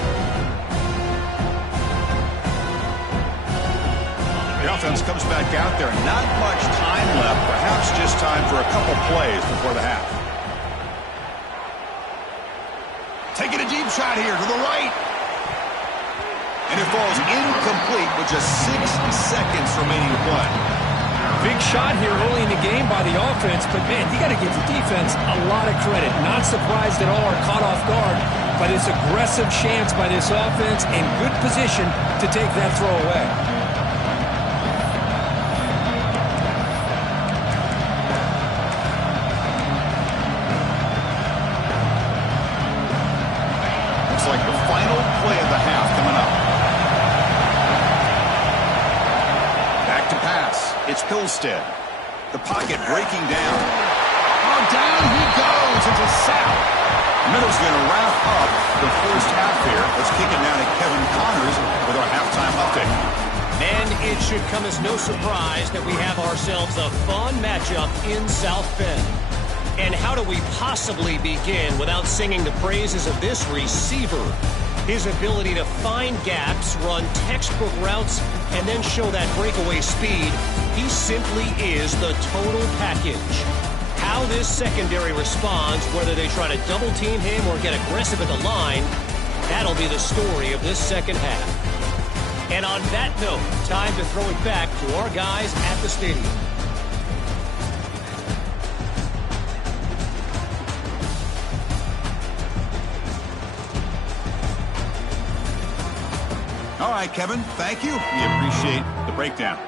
The offense comes back out there. Not much time left. Perhaps just time for a couple plays before the half. Taking a deep shot here to the right. And it falls incomplete with just 6 seconds remaining to play. Big shot here early in the game by the offense, but man, you got to give the defense a lot of credit. Not surprised at all or caught off guard by this aggressive chance by this offense in good position to take that throw away. Like the final play of the half coming up. Back to pass. It's Pilstead. The pocket breaking down. Oh, down he goes. It's a sack. Middle's going to wrap up the first half here. Let's kick it down to Kevin Connors with our halftime update. And it should come as no surprise that we have ourselves a fun matchup in South Bend. And how do we possibly begin without singing the praises of this receiver? His ability to find gaps, run textbook routes, and then show that breakaway speed. He simply is the total package. How this secondary responds, whether they try to double team him or get aggressive at the line, that'll be the story of this second half. And on that note, time to throw it back to our guys at the stadium. All right, Kevin, thank you. We appreciate the breakdown.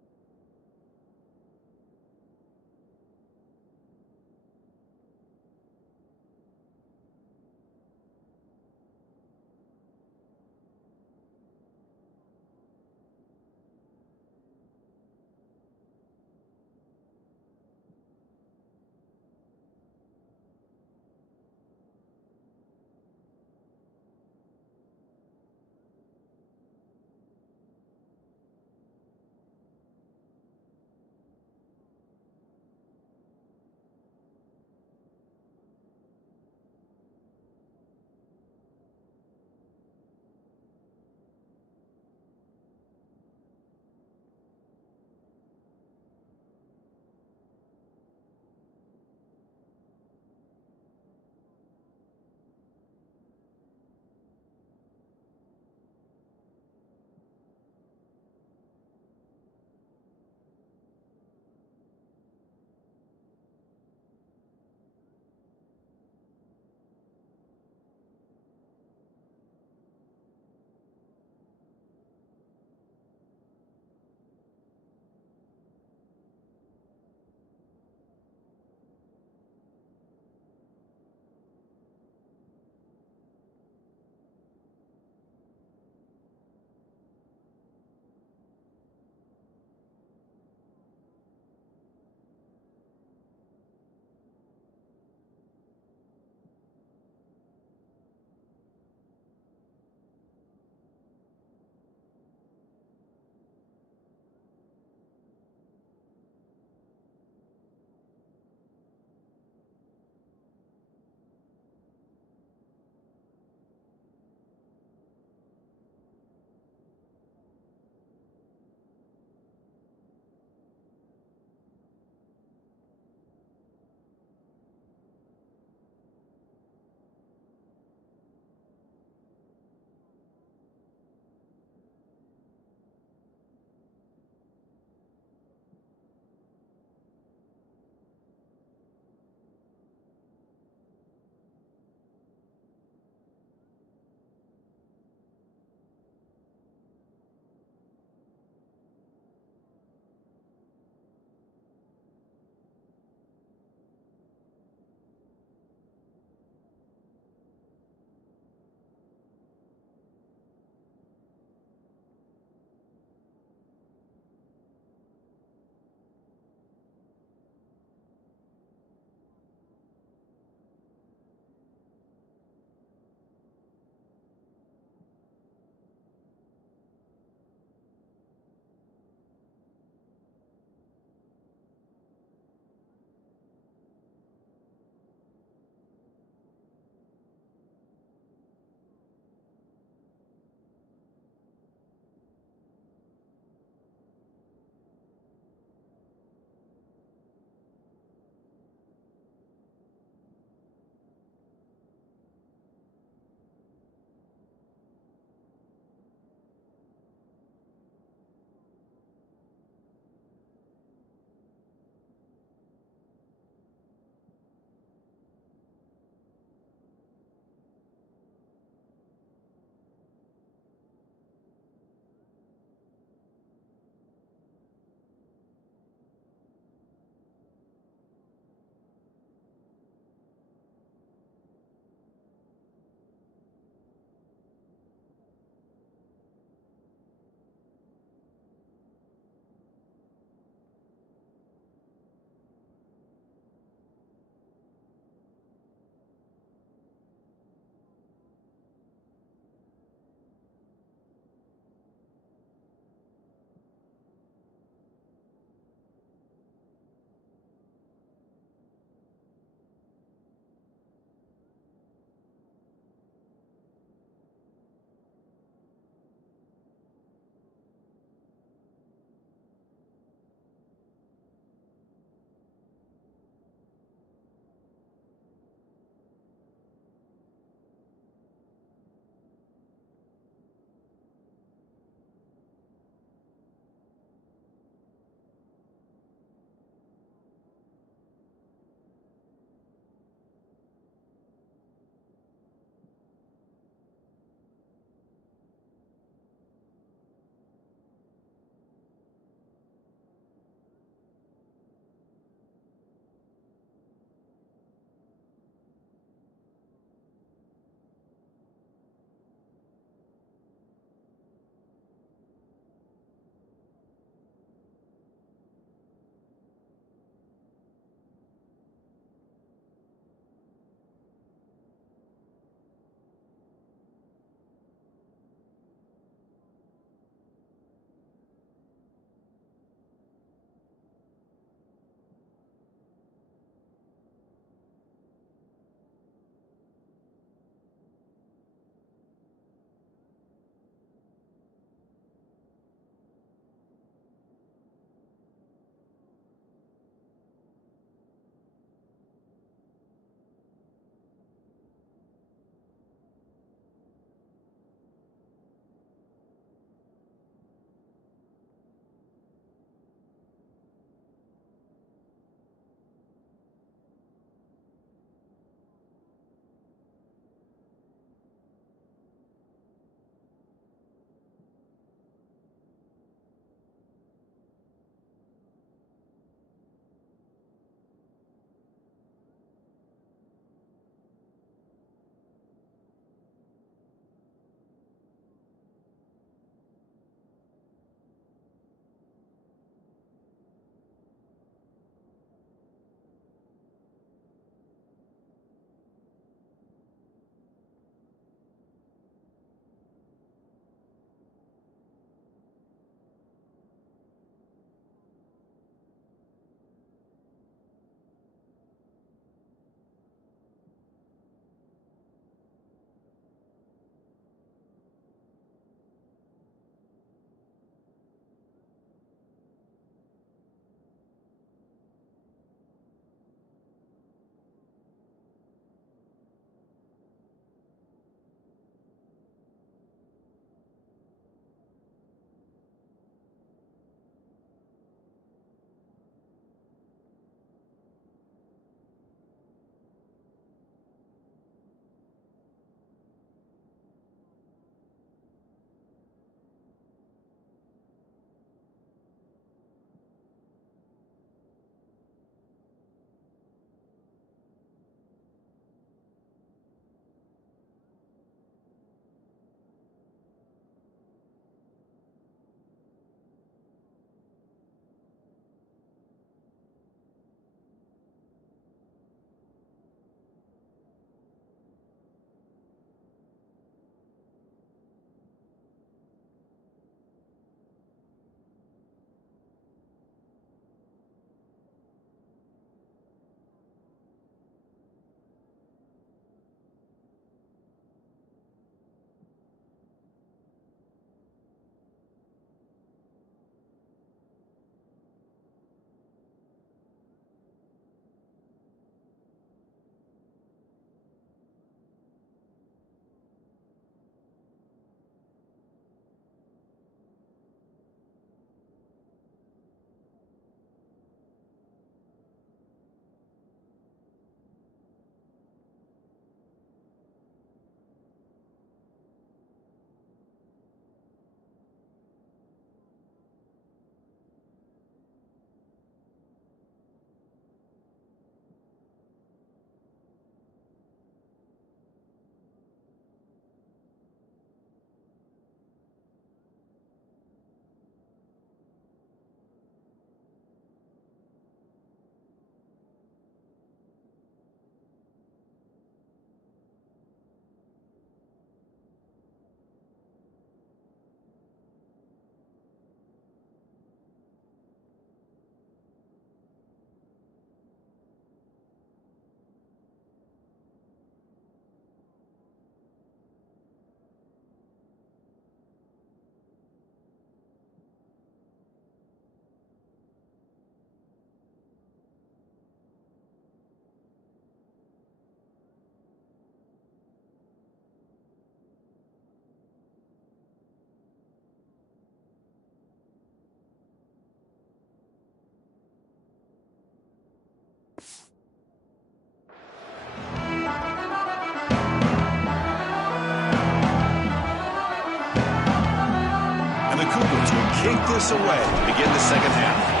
take this away to begin the second half.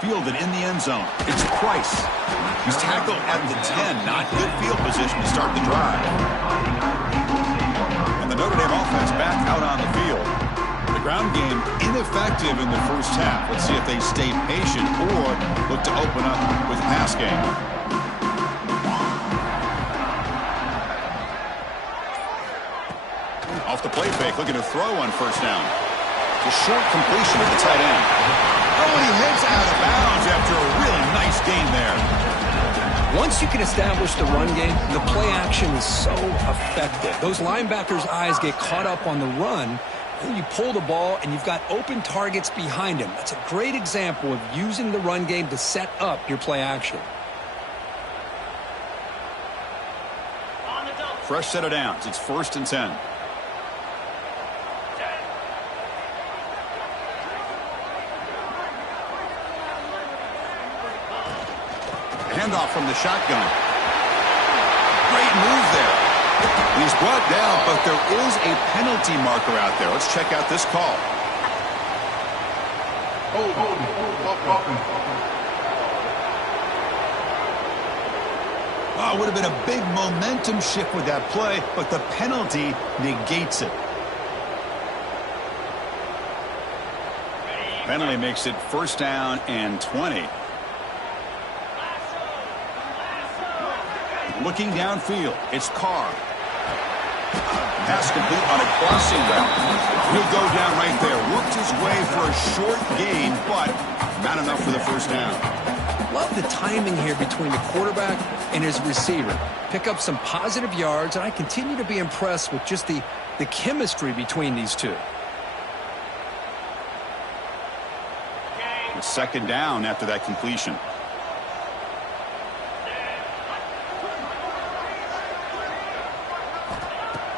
Fielded in the end zone. It's Price. He's tackled at the 10. Not good field position to start the drive. And the Notre Dame offense back out on the field. The ground game ineffective in the first half. Let's see if they stay patient or look to open up with pass game. Off the play fake, looking to throw on first down. The short completion of the tight end. Oh, and he heads out of bounds after a really nice gain there. Once you can establish the run game, the play action is so effective. Those linebackers' eyes get caught up on the run, and you pull the ball, and you've got open targets behind him. That's a great example of using the run game to set up your play action. Fresh set of downs. It's 1st and 10. Handoff from the shotgun. Great move there. He's brought down, but there is a penalty marker out there. Let's check out this call. Oh, it would have been a big momentum shift with that play, but the penalty negates it. Penalty makes it 1st down and 20. Looking downfield, it's Carr. Pass complete on a crossing route. He'll go down right there. Worked his way for a short gain, but not enough for the 1st down. Love the timing here between the quarterback and his receiver. Pick up some positive yards, and I continue to be impressed with just the chemistry between these two. It's 2nd down after that completion.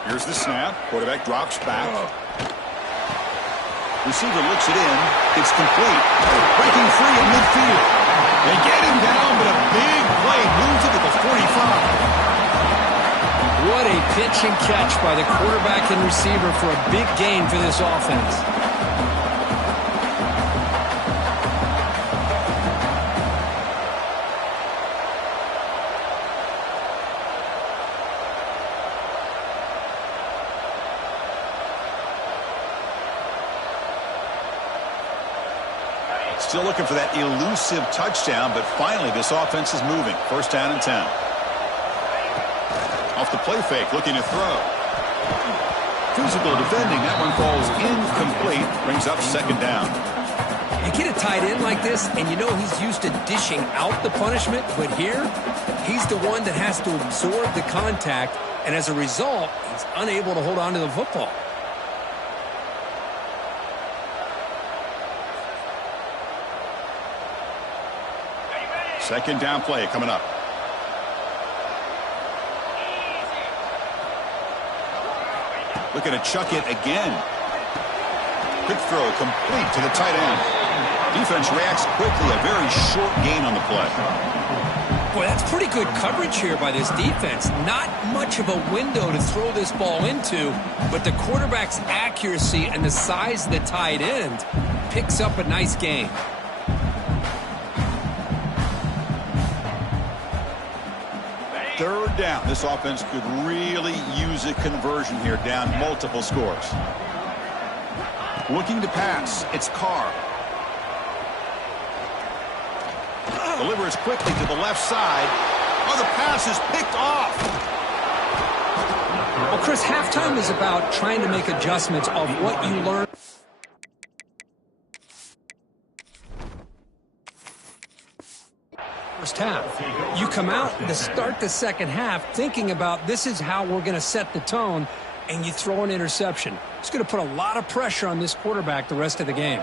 Here's the snap. Quarterback drops back. Receiver looks it in. It's complete. Breaking free in midfield. They get him down, but a big play moves it to the 45. What a pitch and catch by the quarterback and receiver for a big gain for this offense. Still looking for that elusive touchdown, but finally this offense is moving. 1st down and 10. Off the play fake, looking to throw. Physical defending. That one falls incomplete. Brings up 2nd down. You get a tight end like this, and you know he's used to dishing out the punishment, but here, he's the one that has to absorb the contact, and as a result, he's unable to hold on to the football. 2nd down play coming up. Looking to chuck it again. Quick throw complete to the tight end. Defense reacts quickly. A very short gain on the play. Boy, that's pretty good coverage here by this defense. Not much of a window to throw this ball into, but the quarterback's accuracy and the size of the tight end picks up a nice gain. Third down. This offense could really use a conversion here, down multiple scores. Looking to pass. It's Carr. Delivers quickly to the left side. Oh, the pass is picked off. Well, Chris, halftime is about trying to make adjustments of what you learned. First half. You come out to start the second half thinking about this is how we're going to set the tone, and you throw an interception. It's going to put a lot of pressure on this quarterback the rest of the game.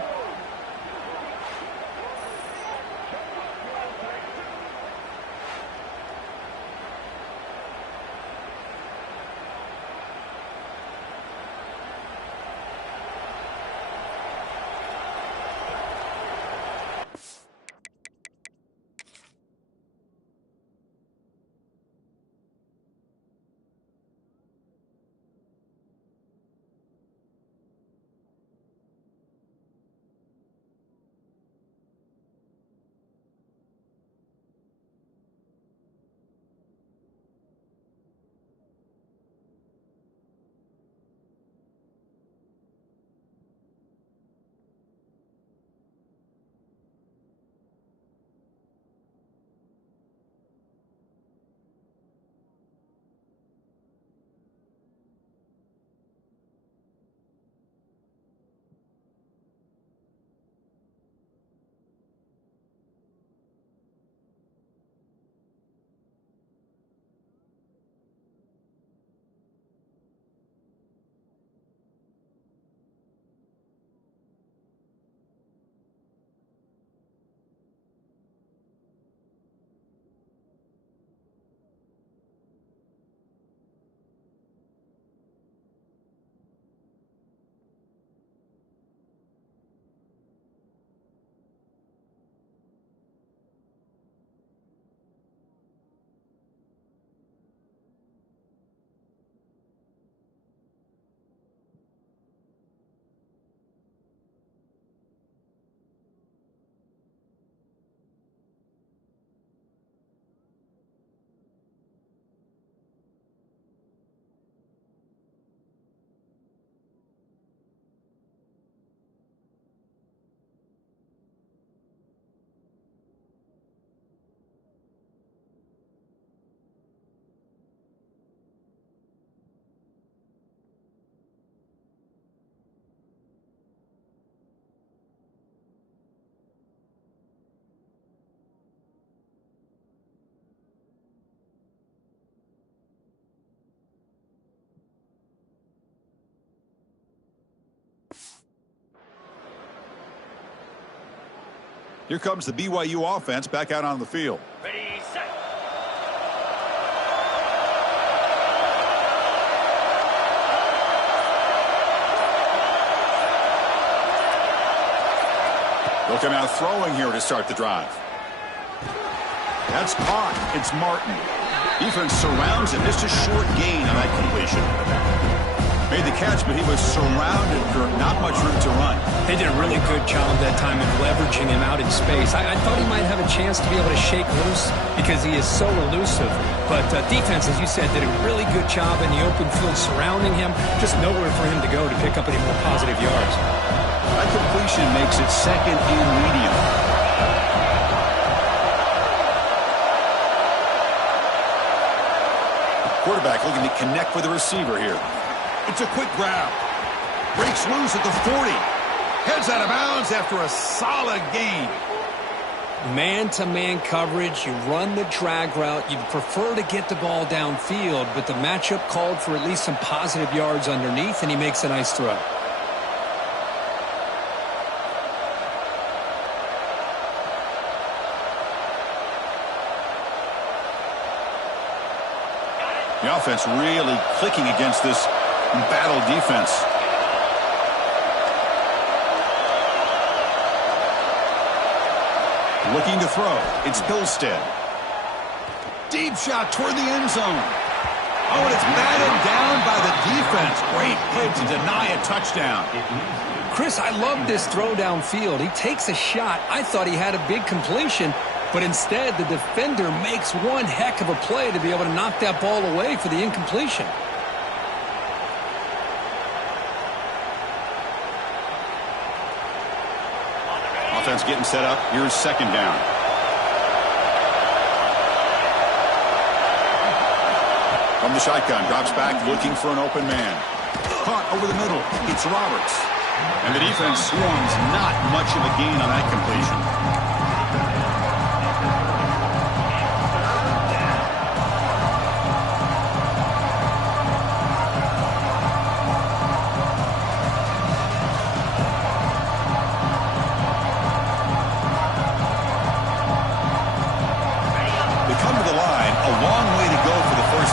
Here comes the BYU offense back out on the field. Ready, set. They'll come out throwing here to start the drive. That's caught. It's Martin. Defense surrounds him. Just a short gain on that completion. Made the catch, but he was surrounded for not much room to run. They did a really good job that time of leveraging him out in space. I thought he might have a chance to be able to shake loose because he is so elusive. But defense, as you said, did a really good job in the open field surrounding him. Just nowhere for him to go to pick up any more positive yards. That completion makes it second and medium. Quarterback looking to connect with the receiver here. It's a quick grab. Breaks loose at the 40. Heads out of bounds after a solid gain. Man-to-man coverage, you run the drag route. You'd prefer to get the ball downfield, but the matchup called for at least some positive yards underneath, and he makes a nice throw. The offense really clicking against this battle defense. Looking to throw. It's Hillstead. Deep shot toward the end zone. Oh, and it's batted down by the defense. Great play to deny a touchdown. Chris, I love this throw downfield. He takes a shot. I thought he had a big completion, but instead the defender makes one heck of a play to be able to knock that ball away for the incompletion. Offense getting set up. Here's second down. From the shotgun, drops back looking for an open man. Caught over the middle. It's Roberts. And the defense swarms. Not much of a gain on that completion.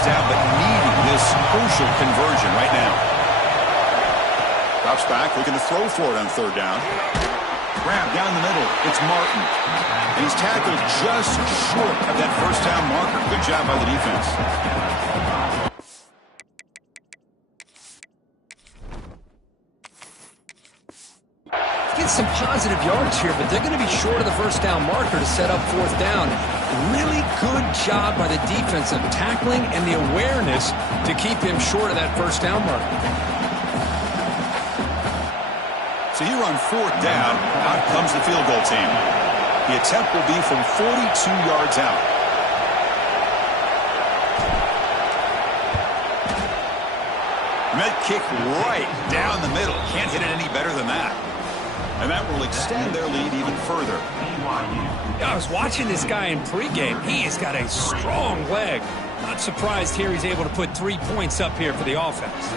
Down, but needing this crucial conversion right now. Drops back, looking to throw for it on third down. Grab down the middle. It's Martin. And he's tackled just short of that first down marker. Good job by the defense. Get some positive yards here, but they're going to be short of the first down marker to set up fourth down. Really good job by the defense of tackling and the awareness to keep him short of that first down marker. So here on fourth down, out comes the field goal team. The attempt will be from 42 yards out. Met kick right down the middle. Can't hit it any better than that. And that will extend their lead even further. I was watching this guy in pregame. He has got a strong leg. Not surprised here he's able to put 3 points up here for the offense.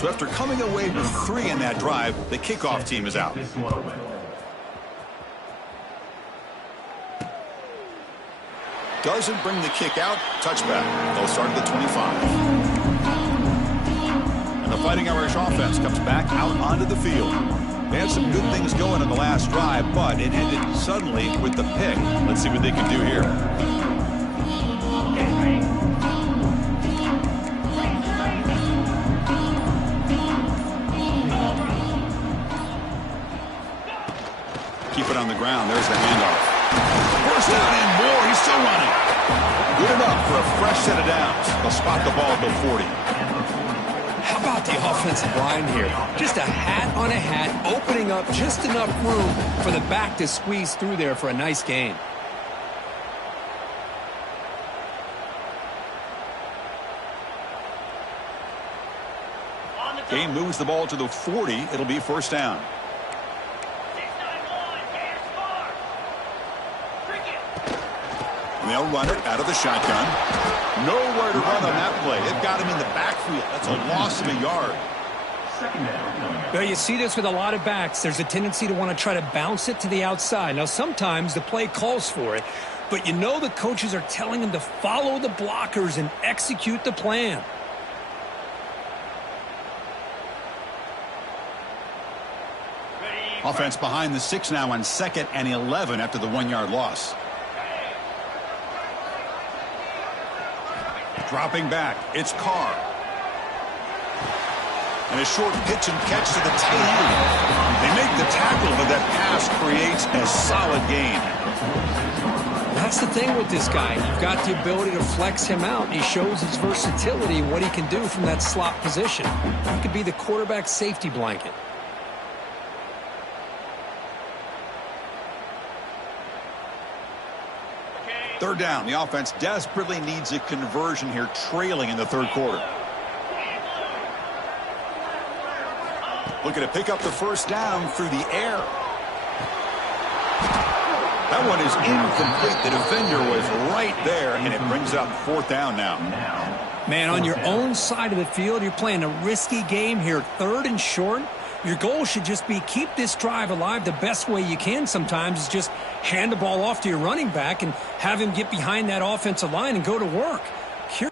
So after coming away with 3 in that drive, the kickoff team is out. Doesn't bring the kick out. Touchback. They'll start at the 25. And the Fighting Irish offense comes back out onto the field. They had some good things going on the last drive, but it ended suddenly with the pick. Let's see what they can do here. Keep it on the ground. There's the handoff. First down and more. He's still running. Good enough for a fresh set of downs. They'll spot the ball at the 40. How about the offensive line here? Just a hat on a hat, opening up just enough room for the back to squeeze through there for a nice gain. Game moves the ball to the 40. It'll be first down. They'll run it out of the shotgun. Nowhere to run on that play. They've got him in the backfield. That's a loss of a yard. Well, you see this with a lot of backs. There's a tendency to want to try to bounce it to the outside. Now, sometimes the play calls for it, but you know the coaches are telling them to follow the blockers and execute the plan. Offense behind the 6 now on 2nd and 11 after the 1-yard loss. Dropping back, it's Carr. And a short pitch and catch to the tail end. They make the tackle, but that pass creates a solid gain. That's the thing with this guy. You've got the ability to flex him out. He shows his versatility, what he can do from that slot position. He could be the quarterback's safety blanket. Third down. The offense desperately needs a conversion here, trailing in the third quarter. Looking to pick up the first down through the air. That one is incomplete. The defender was right there, and it brings up 4th down now. Man, on your own side of the field, you're playing a risky game here. 3rd and short. Your goal should just be keep this drive alive. The best way you can sometimes is just hand the ball off to your running back and have him get behind that offensive line and go to work. See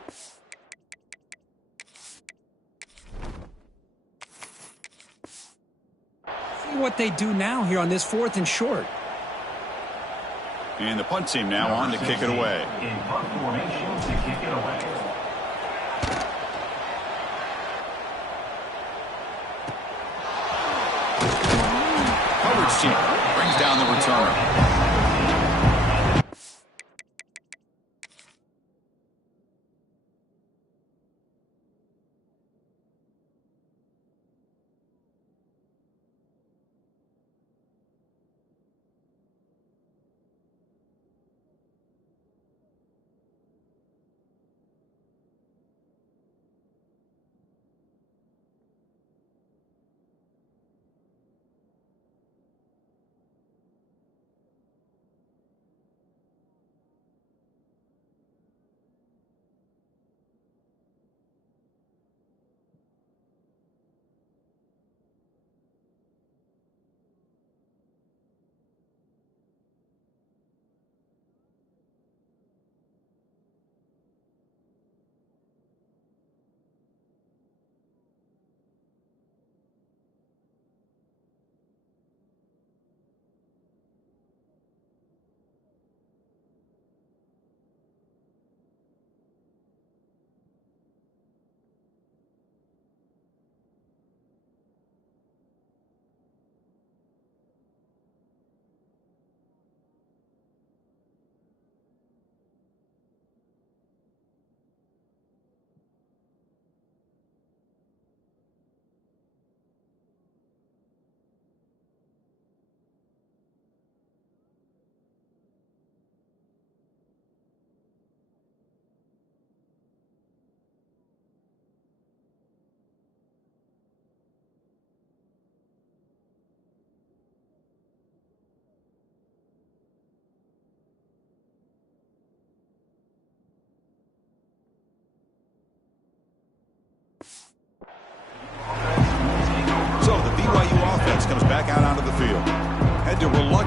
what they do now here on this 4th and short. And the punt team now on to kick it away. In punt formation to kick it away. Team brings down the returner.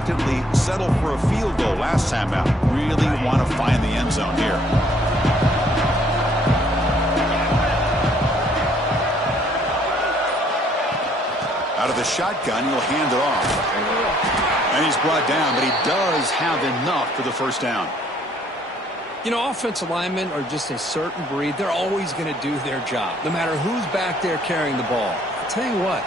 reluctantly settled for a field goal last time out. Really want to find the end zone here. Out of the shotgun, he'll hand it off. And he's brought down, but he does have enough for the first down. You know, offensive linemen are just a certain breed. They're always going to do their job, no matter who's back there carrying the ball. I'll tell you what,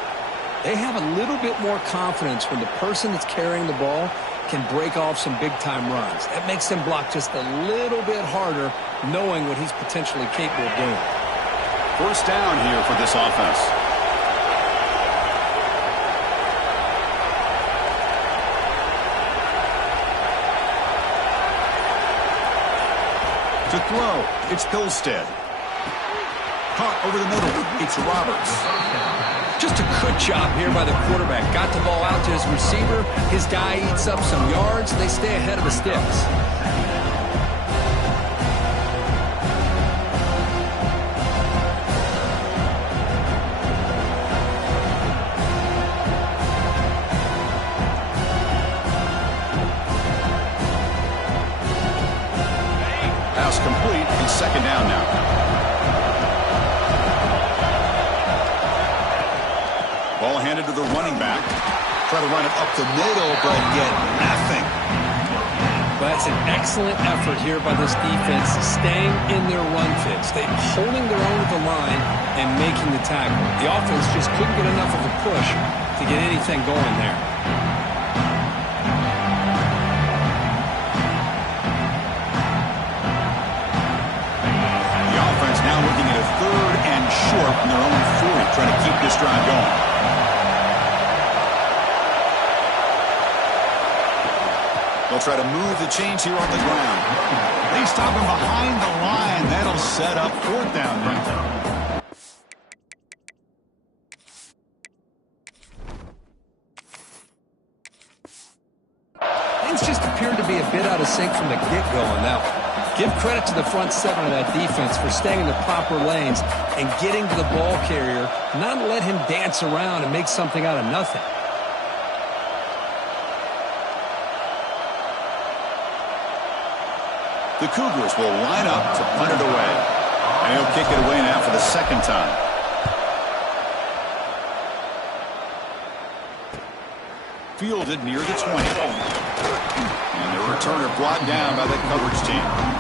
they have a little bit more confidence when the person that's carrying the ball can break off some big-time runs. That makes them block just a little bit harder, knowing what he's potentially capable of doing. First down here for this offense. To throw, it's Hillstead. Caught over the middle, it's Roberts. Just a good job here by the quarterback. Got the ball out to his receiver. His guy eats up some yards. They stay ahead of the sticks. Pass complete, and second down now. Ball handed to the running back. Try to run it up the middle, but get nothing. Well, that's an excellent effort here by this defense, staying in their run fits. They're holding their own at the line and making the tackle. The offense just couldn't get enough of a push to get anything going there. The offense now looking at a third and short from their own 40, trying to keep this drive going. They'll try to move the chains here on the ground. They stop him behind the line. That'll set up fourth down now. Things just appeared to be a bit out of sync from the get-go on that one. Give credit to the front seven of that defense for staying in the proper lanes and getting to the ball carrier, not let him dance around and make something out of nothing. The Cougars will line up to punt it away. And he'll kick it away now for the second time. Fielded near the 20. And the returner brought down by the coverage team.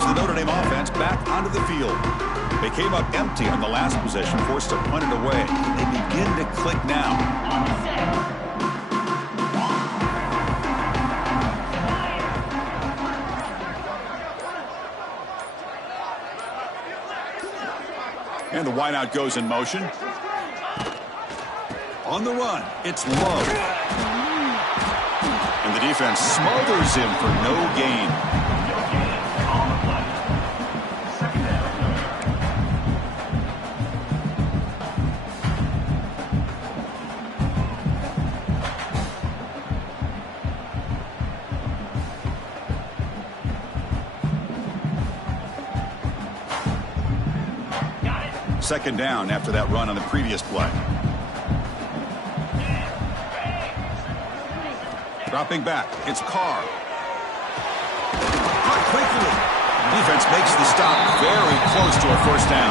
moves the Notre Dame offense back onto the field. They came up empty on the last possession, forced to punt it away. They begin to click now. And the wideout goes in motion. On the run, it's Love. And the defense smothers him for no gain. Second down after that run on the previous play. Dropping back, it's Carr. Caught quickly. Defense makes the stop very close to a first down.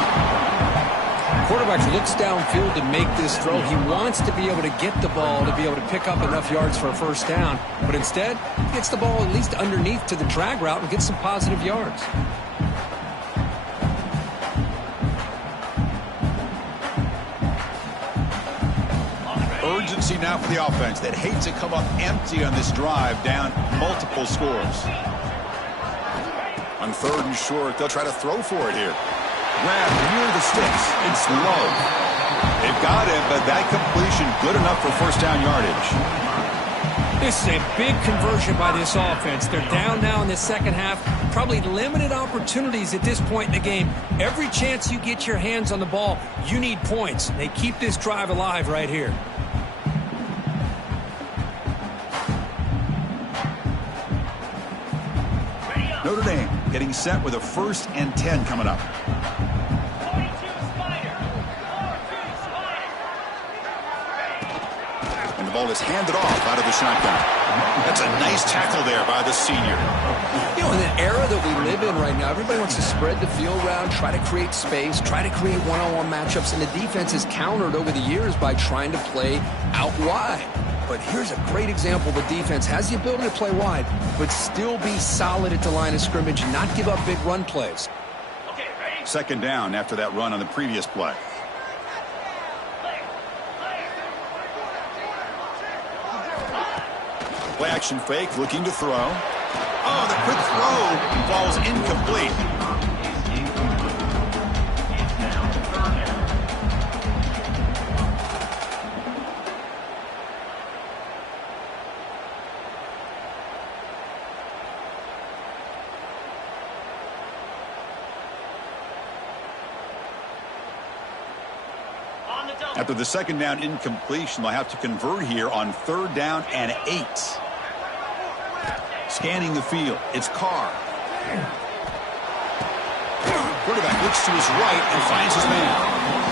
Quarterback looks downfield to make this throw. He wants to be able to get the ball to be able to pick up enough yards for a first down. But instead, he gets the ball at least underneath to the drag route and gets some positive yards. Urgency now for the offense that hates to come up empty on this drive, down multiple scores. On third and short, they'll try to throw for it here. Grab near the sticks. It's low. They've got it, but that completion good enough for first down yardage. This is a big conversion by this offense. They're down now in the second half. Probably limited opportunities at this point in the game. Every chance you get your hands on the ball, you need points. They keep this drive alive right here. Notre Dame getting set with a 1st and 10 coming up. And the ball is handed off out of the shotgun. That's a nice tackle there by the senior. You know, in the era that we live in right now, everybody wants to spread the field around, try to create space, try to create one-on-one matchups, and the defense is countered over the years by trying to play out wide. But here's a great example. The defense has the ability to play wide, but still be solid at the line of scrimmage and not give up big run plays. Second down after that run on the previous play. Play action fake, looking to throw. Oh, the quick throw falls incomplete. After the second down incompletion, they'll have to convert here on 3rd down and 8. Scanning the field, it's Carr. Quarterback looks to his right and finds his man.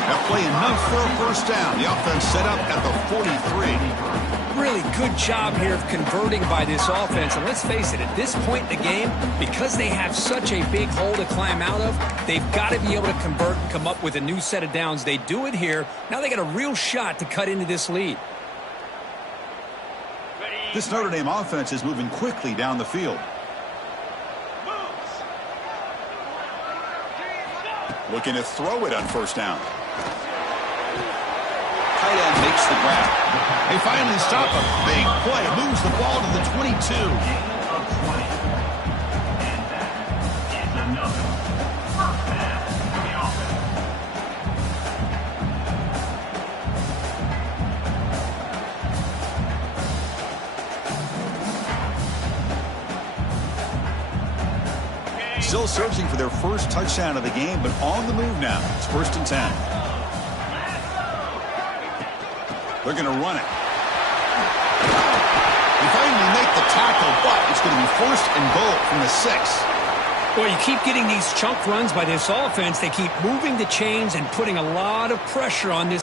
That play enough for a first down. The offense set up at the 43. Really good job here of converting by this offense. And let's face it, at this point in the game, because they have such a big hole to climb out of, they've got to be able to convert and come up with a new set of downs. They do it here. Now they got a real shot to cut into this lead. This Notre Dame offense is moving quickly down the field. Looking to throw it on first down. Tight end makes the grab. They finally stop a big play. Moves the ball to the 22. Still searching for their first touchdown of the game, but on the move now. It's 1st and 10. They're going to run it. They finally make the tackle, but it's going to be 1st and goal from the 6. Well, you keep getting these chunk runs by this offense. They keep moving the chains and putting a lot of pressure on this.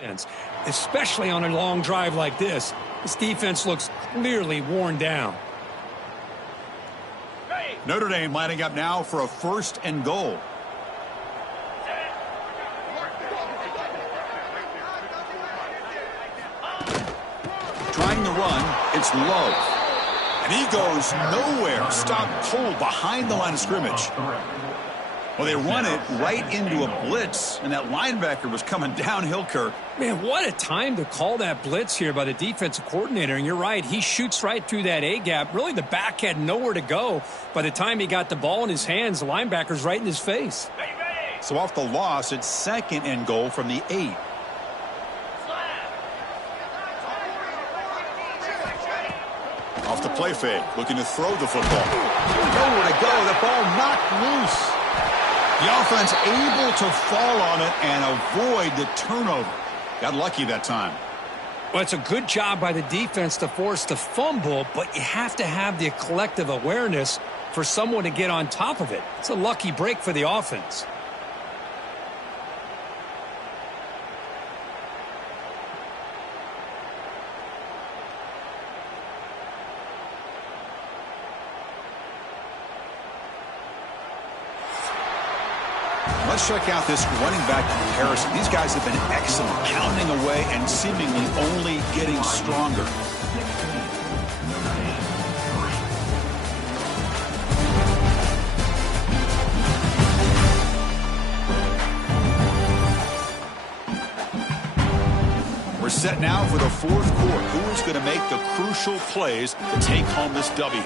defense, especially on a long drive like this. This defense looks clearly worn down. Notre Dame lining up now for a 1st and goal. Trying to run, it's low. And he goes nowhere. Stopped cold behind the line of scrimmage. Well, they run it right into a blitz, and that linebacker was coming downhill, Kirk. Man, what a time to call that blitz here by the defensive coordinator. And you're right, he shoots right through that A-gap. Really, the back had nowhere to go. By the time he got the ball in his hands, the linebacker's right in his face. So off the loss, it's 2nd and goal from the 8. Off the play fake, looking to throw the football. Nowhere to go, the ball knocked loose. The offense able to fall on it and avoid the turnover. Got lucky that time. Well, it's a good job by the defense to force the fumble, but you have to have the collective awareness for someone to get on top of it. It's a lucky break for the offense. Let's check out this running back comparison. These guys have been excellent, pounding away and seemingly only getting stronger. We're set now for the 4th quarter. Who is going to make the crucial plays to take home this W?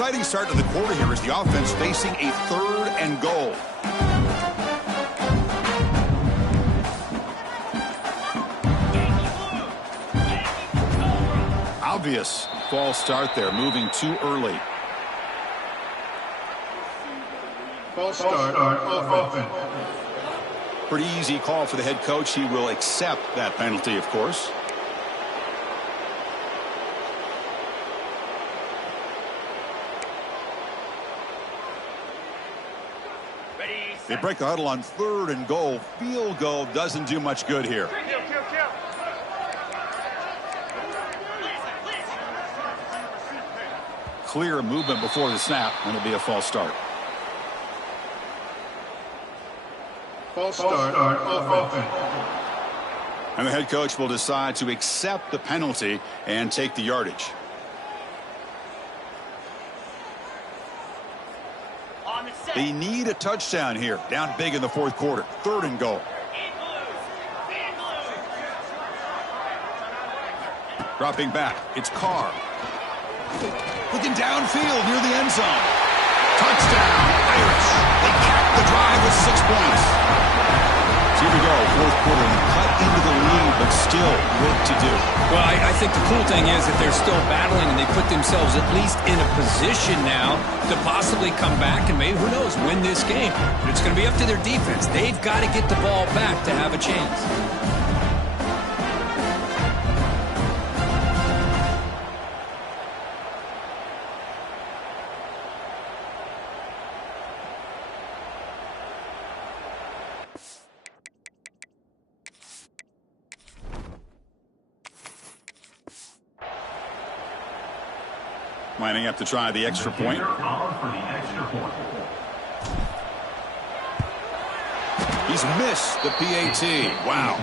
exciting start to the quarter here as the offense facing a 3rd and goal. Obvious false start there, moving too early. False start offense. Pretty easy call for the head coach. He will accept that penalty, of course. They break the huddle on 3rd and goal. Field goal doesn't do much good here. Clear movement before the snap, and it'll be a false start. False start offense. And the head coach will decide to accept the penalty and take the yardage. They need a touchdown here. Down big in the 4th quarter. 3rd and goal. Dropping back. It's Carr. Looking downfield near the end zone. Touchdown, Irish. They cap the drive with 6 points. So here we go, 4th quarter. Cut into the lead, but still work to do. Well, I think the cool thing is that they're still battling, and they put themselves at least in a position now to possibly come back and maybe, who knows, win this game. But it's going to be up to their defense. They've got to get the ball back to have a chance. Lining up to try the extra point. He's missed the PAT. Wow.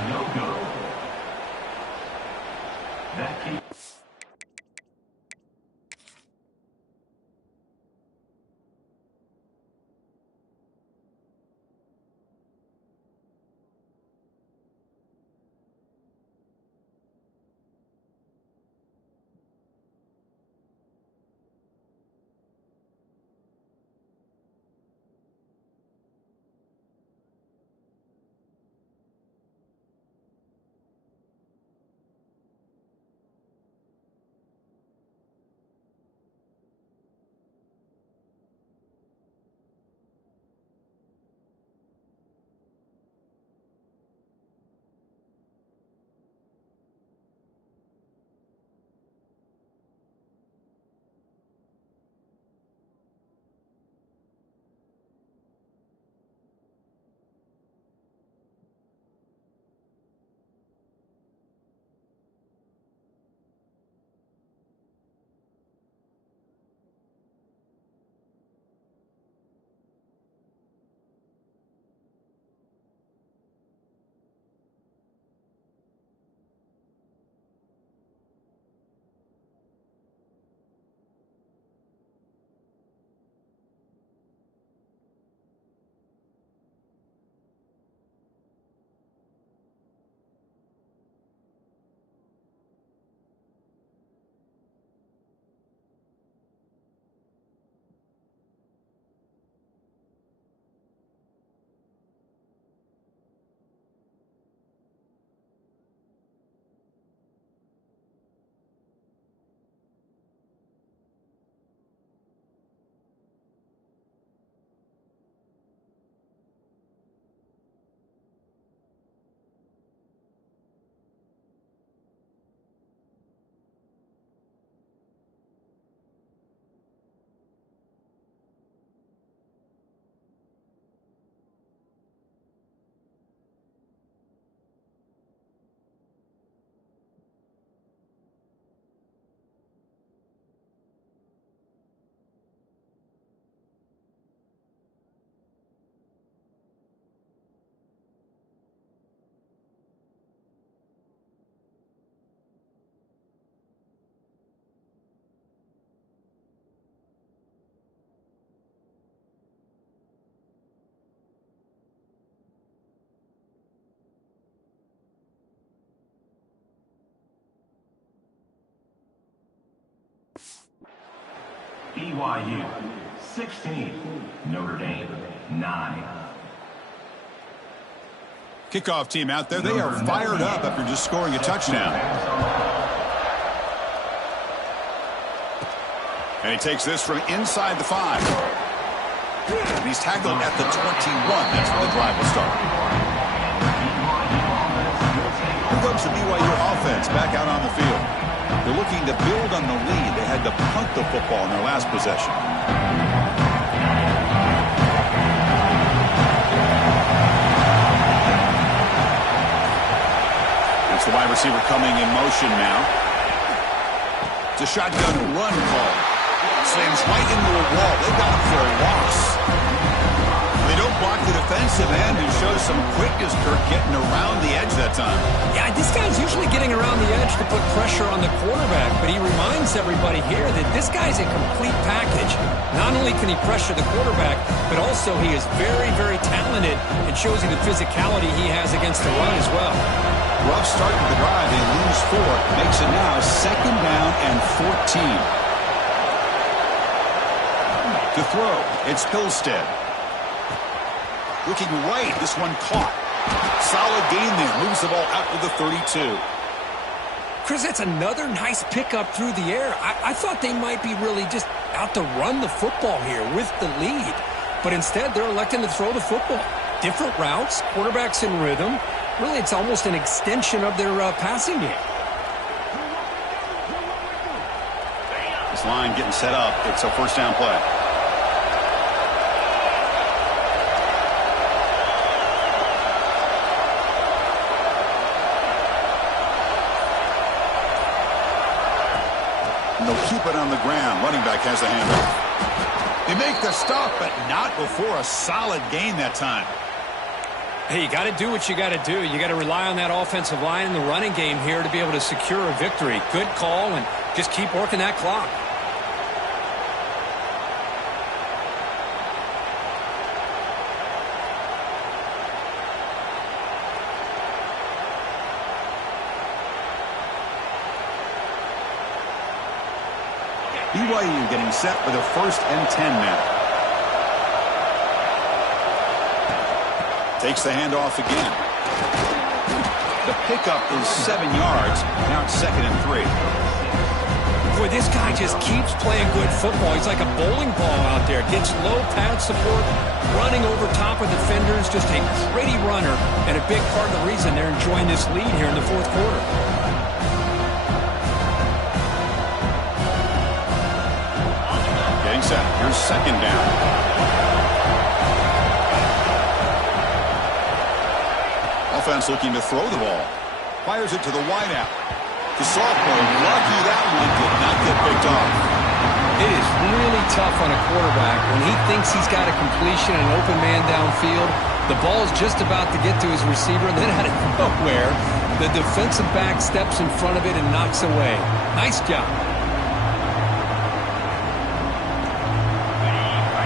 BYU 16, Notre Dame 9. Kickoff team out there. They are fired up after just scoring a touchdown. And he takes this from inside the 5. And he's tackled at the 21. That's where the drive will start. Here comes the BYU offense back out on the field. They're looking to build on the lead. They had to punt the football in their last possession. It's the wide receiver coming in motion now. It's a shotgun run call. Slams right into a wall. They got him for a loss. They don't block the defensive end, who shows some quickness, Kirk, getting around the edge that time. Yeah, this guy's usually getting around the edge to put pressure on the quarterback, but he reminds everybody here that this guy's a complete package. Not only can he pressure the quarterback, but also he is very, very talented and shows you the physicality he has against the run as well. Rough start to the drive. They lose 4. Makes it now 2nd down and 14. To throw, it's Pilstead. Looking right, this one caught. Solid gain there. Moves the ball out to the 32. Chris, that's another nice pickup through the air. I thought they might be really just out to run the football here with the lead. But instead, they're electing to throw the football. Different routes, quarterbacks in rhythm. Really, it's almost an extension of their passing game. This line getting set up. It's a first down play. And they'll keep it on the ground. Running back has the handoff. They make the stop, but not before a solid gain that time. Hey, you got to do what you got to do. You got to rely on that offensive line in the running game here to be able to secure a victory. Good call, and just keep working that clock. BYU getting set for the 1st and 10 now. Takes the handoff again. The pickup is 7 yards. Now it's 2nd and 3. Boy, this guy just keeps playing good football. He's like a bowling ball out there. Gets low pad support, running over top of defenders. Just a gritty runner, and a big part of the reason they're enjoying this lead here in the 4th quarter. Getting set. Here's 2nd down. Offense looking to throw the ball. Fires it to the wideout. The sophomore, lucky that one did not get picked off. It is really tough on a quarterback when he thinks he's got a completion and an open man downfield. The ball's just about to get to his receiver, and then out of nowhere, the defensive back steps in front of it and knocks away. Nice job.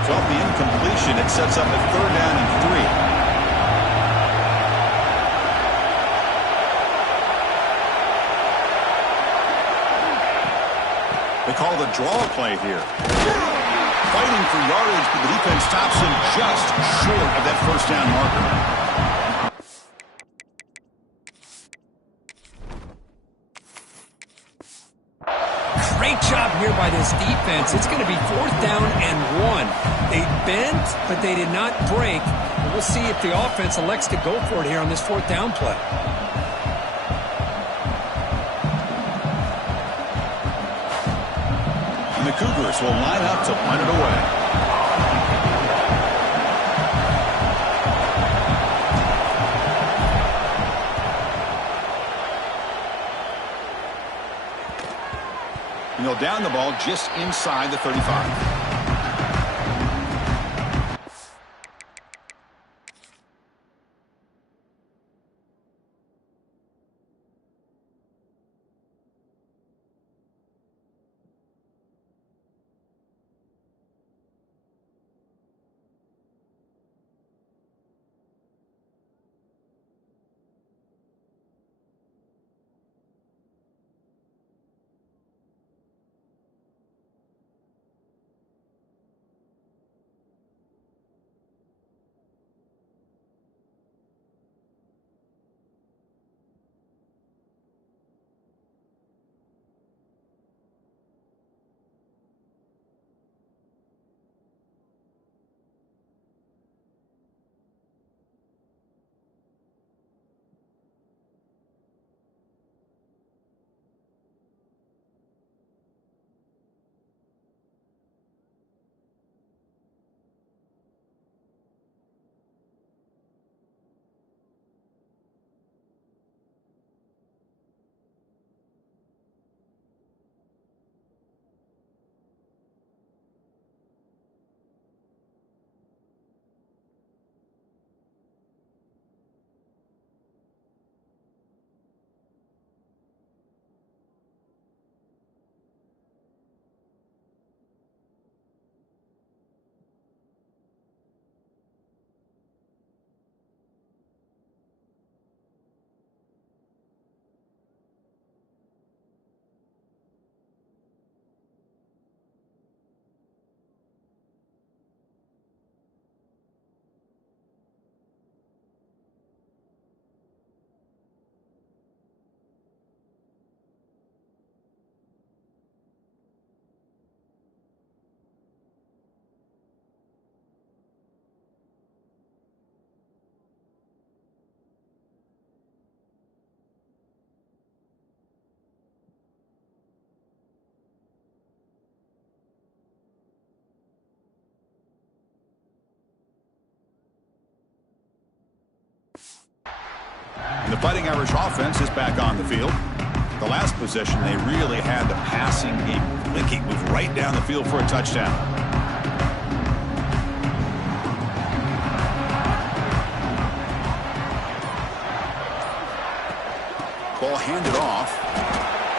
So off the incompletion, it sets up a 3rd down and 3. They call the draw play here. Fighting for yardage, but the defense stops him just short of that 1st down marker. Great job here by this defense. It's going to be 4th down and 1. They bent, but they did not break. We'll see if the offense elects to go for it here on this 4th down play. And the Cougars will line up to punt it away. And they'll down the ball just inside the 35. And the Fighting Irish offense is back on the field. The last possession, they really had the passing game clicking, moved right down the field for a touchdown. Ball handed off.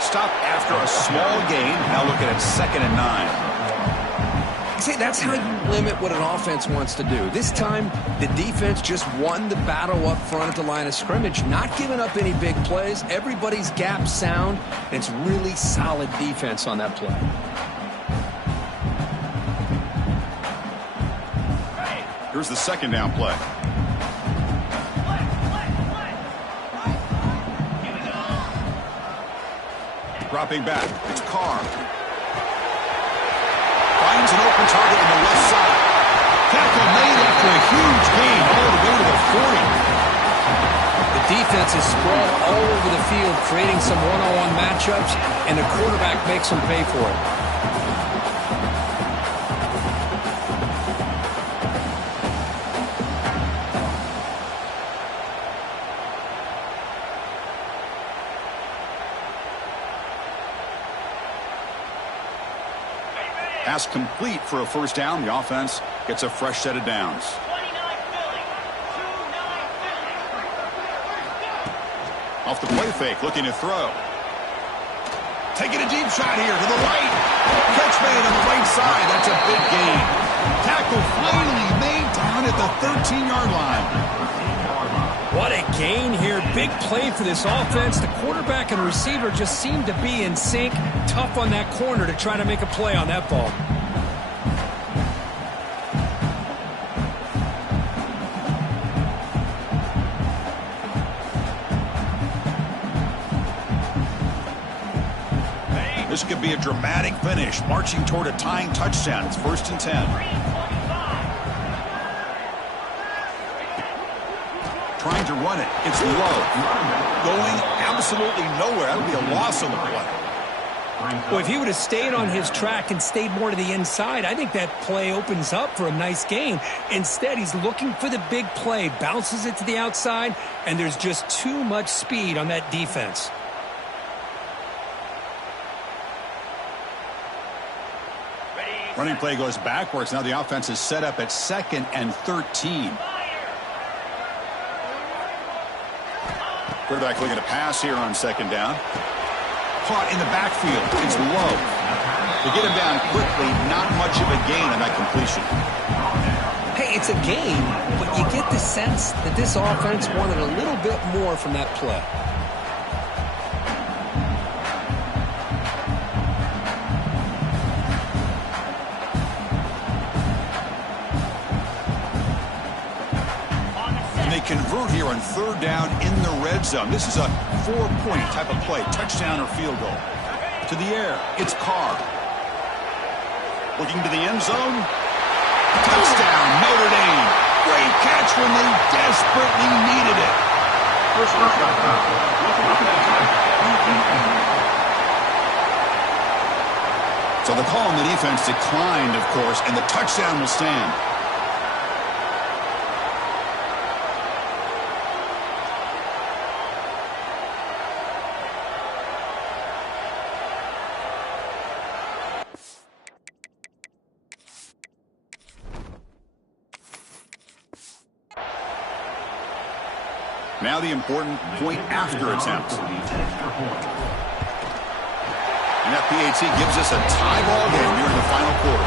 Stop after a small gain. Now look at it, 2nd and 9. See, that's how you limit what an offense wants to do. This time, the defense just won the battle up front at the line of scrimmage, not giving up any big plays. Everybody's gap sound, and it's really solid defense on that play. Here's the 2nd down play. Dropping back, it's Carr. Finds an open target on the left side. Tackle made after a huge gain all the way to the 40. The defense is spread all over the field, creating some one-on-one matchups, and the quarterback makes them pay for it. Pass complete for a first down. The offense gets a fresh set of downs. Off the play fake, looking to throw. Taking a deep shot here to the right. Catch made on the right side. That's a big gain. Tackle finally made down at the 13-yard line. What a gain here. Big play for this offense. The quarterback and receiver just seem to be in sync. Tough on that corner to try to make a play on that ball. This could be a dramatic finish, marching toward a tying touchdown. It's 1st and 10. Trying to run it. It's low. Going absolutely nowhere. That would be a loss on the play. Well, if he would have stayed on his track and stayed more to the inside, I think that play opens up for a nice gain. Instead, he's looking for the big play, bounces it to the outside, and there's just too much speed on that defense. Running play goes backwards. Now the offense is set up at 2nd and 13. Quarterback looking to pass here on 2nd down. Caught in the backfield. It's low. They get him down quickly. Not much of a gain on that completion. Hey, it's a gain, but you get the sense that this offense wanted a little bit more from that play. Convert here on 3rd down in the red zone. This is a 4-point type of play, touchdown or field goal. To the air, it's Carr. Looking to the end zone. Touchdown, Notre Dame. Great catch when they desperately needed it. So the call on the defense declined, of course, and the touchdown will stand. Now the important point after attempt. And that PAT gives us a tie ball game here in the final quarter.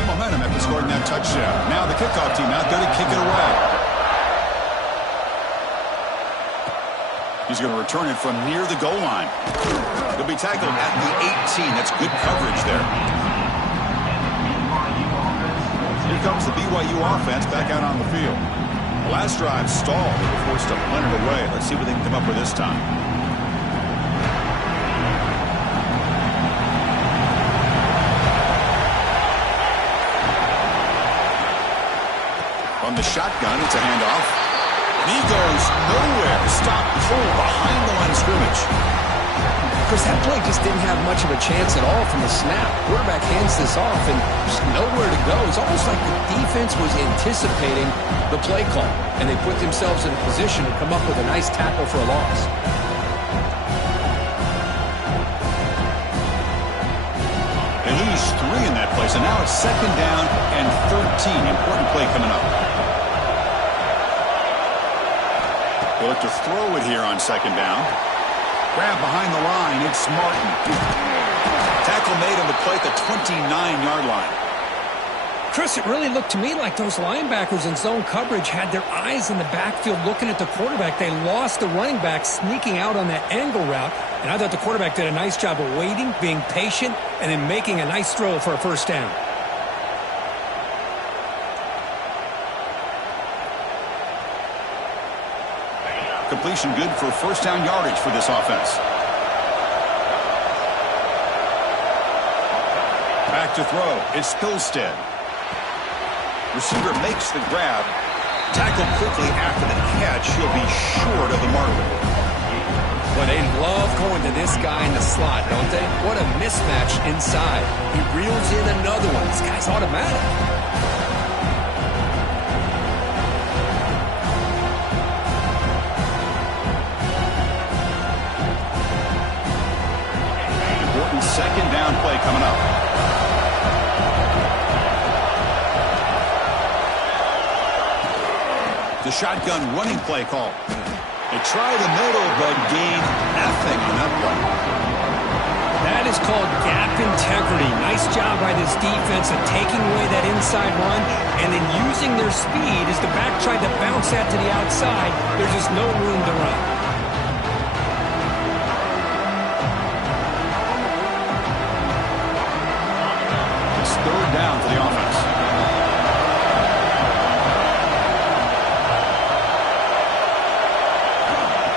got momentum after scoring that touchdown. Now the kickoff team out there to kick it away. He's going to return it from near the goal line. He'll be tackled at the 18. That's good coverage there. Here comes the BYU offense back out on the field. The last drive stalled. They were forced to punt it away. Let's see what they can come up with this time. From the shotgun, it's a handoff. He goes nowhere. Stop pull behind the line of scrimmage. Chris, that play just didn't have much of a chance at all from the snap. Quarterback hands this off and there's nowhere to go. It's almost like the defense was anticipating the play call, and they put themselves in a position to come up with a nice tackle for a loss. They lose 3 in that play, so now it's 2nd down and 13. Important play coming up. They'll look to throw it here on 2nd down. Grab behind the line. It's Martin. Tackle made on the play at the 29-yard line. Chris, it really looked to me like those linebackers in zone coverage had their eyes in the backfield looking at the quarterback. They lost the running back sneaking out on that angle route, and I thought the quarterback did a nice job of waiting, being patient, and then making a nice throw for a 1st down. Completion good for 1st down yardage for this offense. Back to throw. It's Spilstead. Receiver makes the grab. Tackled quickly after the catch. He'll be short of the marker. Well, they love going to this guy in the slot, don't they? What a mismatch inside. He reels in another one. This guy's automatic. Important 2nd down play coming up. The shotgun running play call. They try the middle, but gain nothing on that play. That is called gap integrity. Nice job by this defense of taking away that inside run and then using their speed as the back tried to bounce that to the outside. There's just no room to run. It's 3rd down for the offense.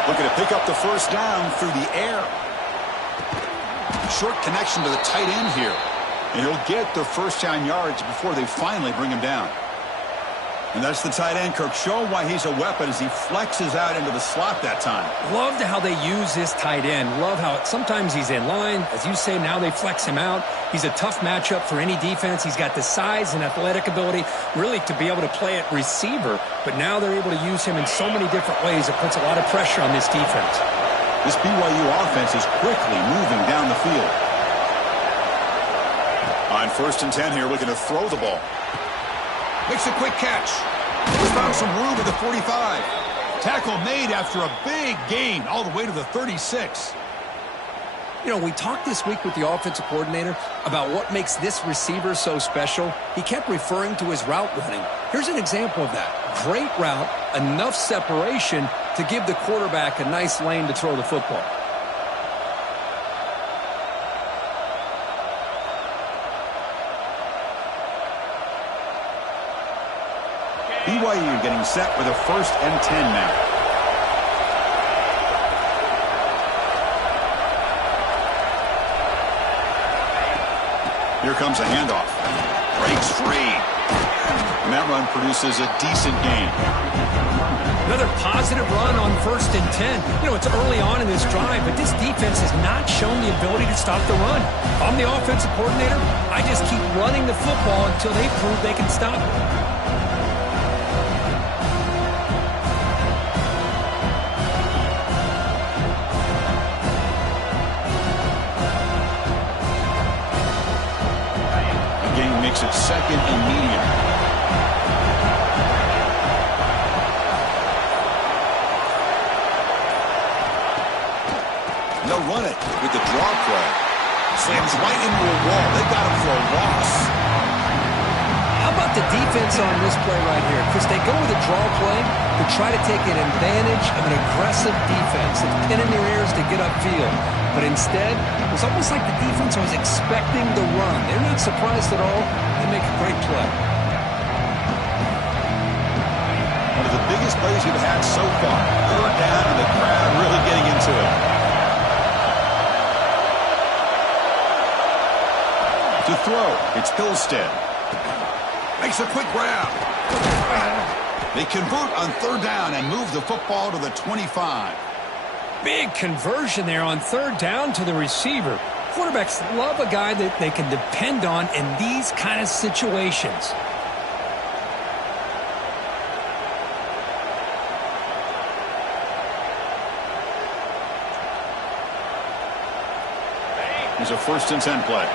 Looking to pick up the 1st down through the air. Short connection to the tight end here. And he'll get the 1st down yards before they finally bring him down. And that's the tight end, Kirk, showing why he's a weapon as he flexes out into the slot that time. Loved how they use this tight end. Love how sometimes he's in line. As you say, now they flex him out. He's a tough matchup for any defense. He's got the size and athletic ability really to be able to play at receiver. But now they're able to use him in so many different ways. It puts a lot of pressure on this defense. This BYU offense is quickly moving down the field. On 1st and 10 here, looking to throw the ball. Makes a quick catch. He's found some room at the 45. Tackle made after a big gain all the way to the 36. You know, we talked this week with the offensive coordinator about what makes this receiver so special. He kept referring to his route running. Here's an example of that. Great route, enough separation to give the quarterback a nice lane to throw the football. BYU getting set with a 1st and 10 now. Here comes a handoff. Breaks free. And that run produces a decent gain. Another positive run on 1st and 10. You know, it's early on in this drive, but this defense has not shown the ability to stop the run. If I'm the offensive coordinator, I just keep running the football until they prove they can stop it. Makes it 2nd and medium. They'll run it with the draw play. Slams right into a wall. They've got him for a loss. the defense on this play right here, because they go with a draw play to try to take an advantage of an aggressive defense. It's pinning their ears to get upfield. But instead, it was almost like the defense was expecting the run. They're not surprised at all. They make a great play. One of the biggest plays we've had so far. Third down and the crowd really getting into it. To throw, it's Hillstead. Makes a quick grab. They convert on third down and move the football to the 25. Big conversion there on third down to the receiver. Quarterbacks love a guy that they can depend on in these kind of situations. Here's a 1st and 10 play.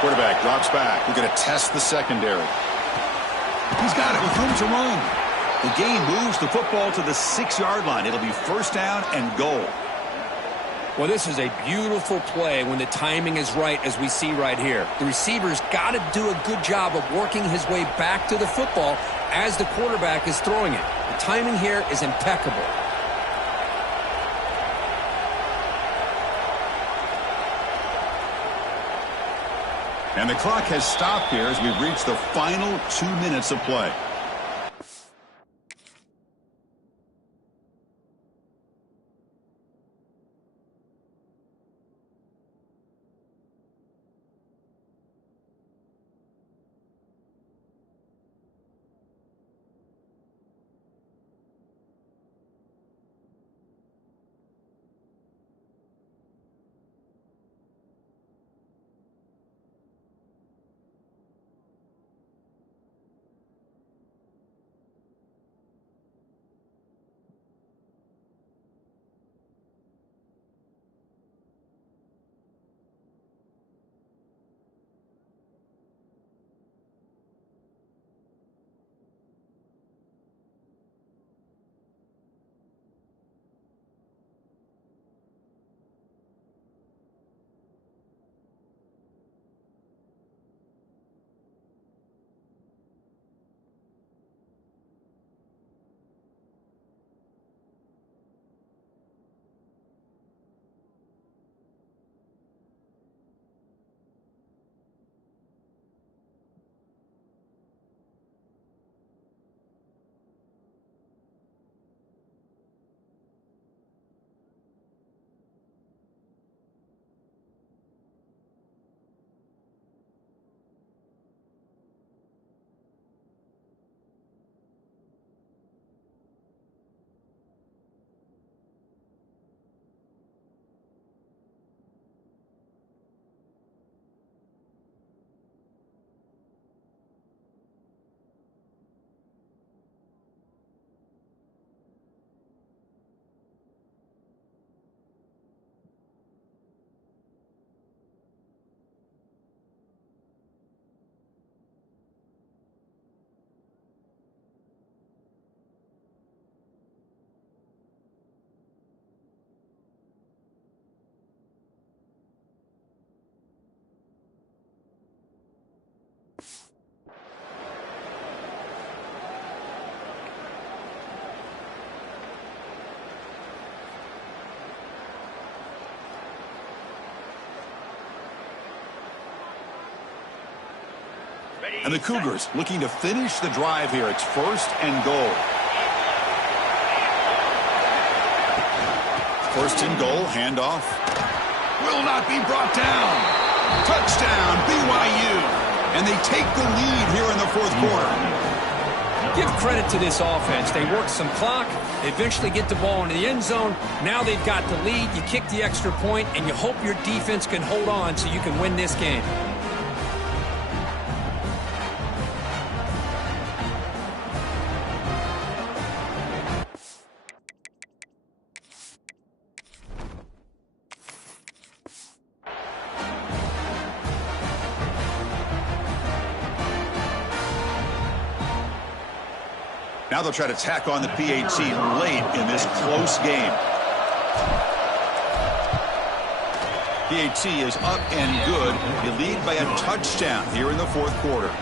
Quarterback drops back. We're going to test the secondary. He's got it with room to run. The gain moves the football to the 6-yard line. It'll be 1st down and goal. Well, this is a beautiful play when the timing is right, as we see right here. The receiver's got to do a good job of working his way back to the football as the quarterback is throwing it. The timing here is impeccable. And the clock has stopped here as we've reached the final 2 minutes of play. And the Cougars looking to finish the drive here. It's 1st and goal. 1st and goal, handoff. Will not be brought down. Touchdown, BYU. And they take the lead here in the 4th quarter. Give credit to this offense. They work some clock. They eventually get the ball into the end zone. Now they've got the lead. You kick the extra point, and you hope your defense can hold on so you can win this game. Now they'll try to tack on the PAT late in this close game. PAT is up and good. They lead by a touchdown here in the fourth quarter.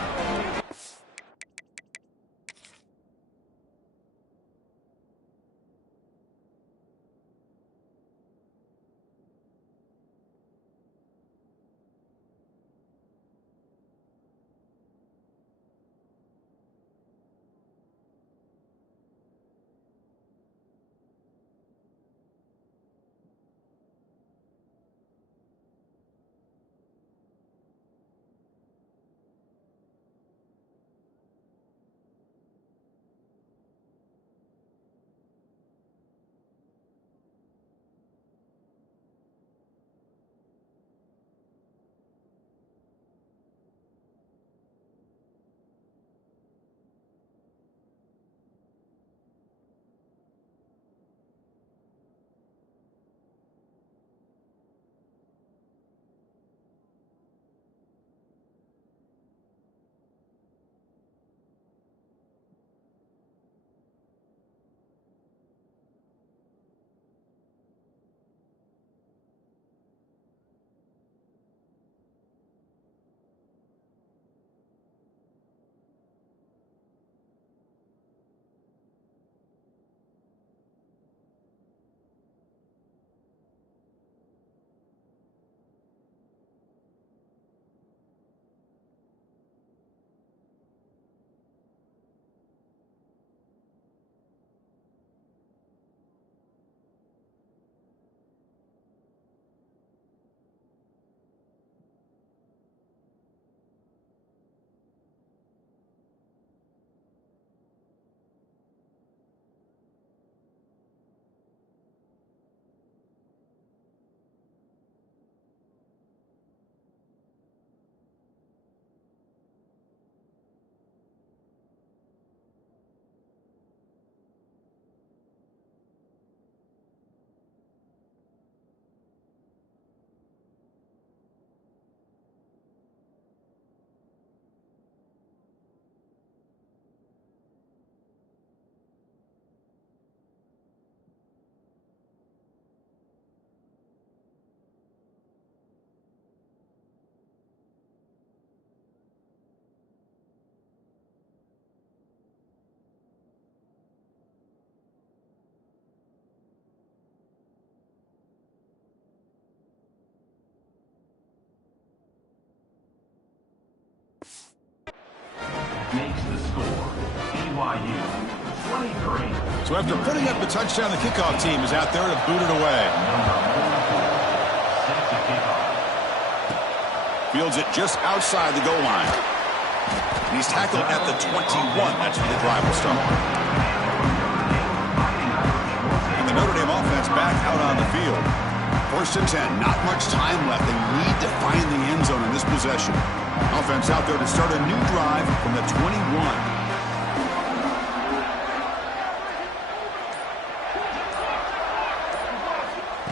Makes the score. BYU 23. So after putting up the touchdown, the kickoff team is out there to boot it away. Set to kickoff. Fields it just outside the goal line. And he's tackled at the 21. That's where the drive will start. And the Notre Dame offense back out on the field. 1st and 10. Not much time left. They need to find the end zone in this possession. Offense out there to start a new drive from the 21.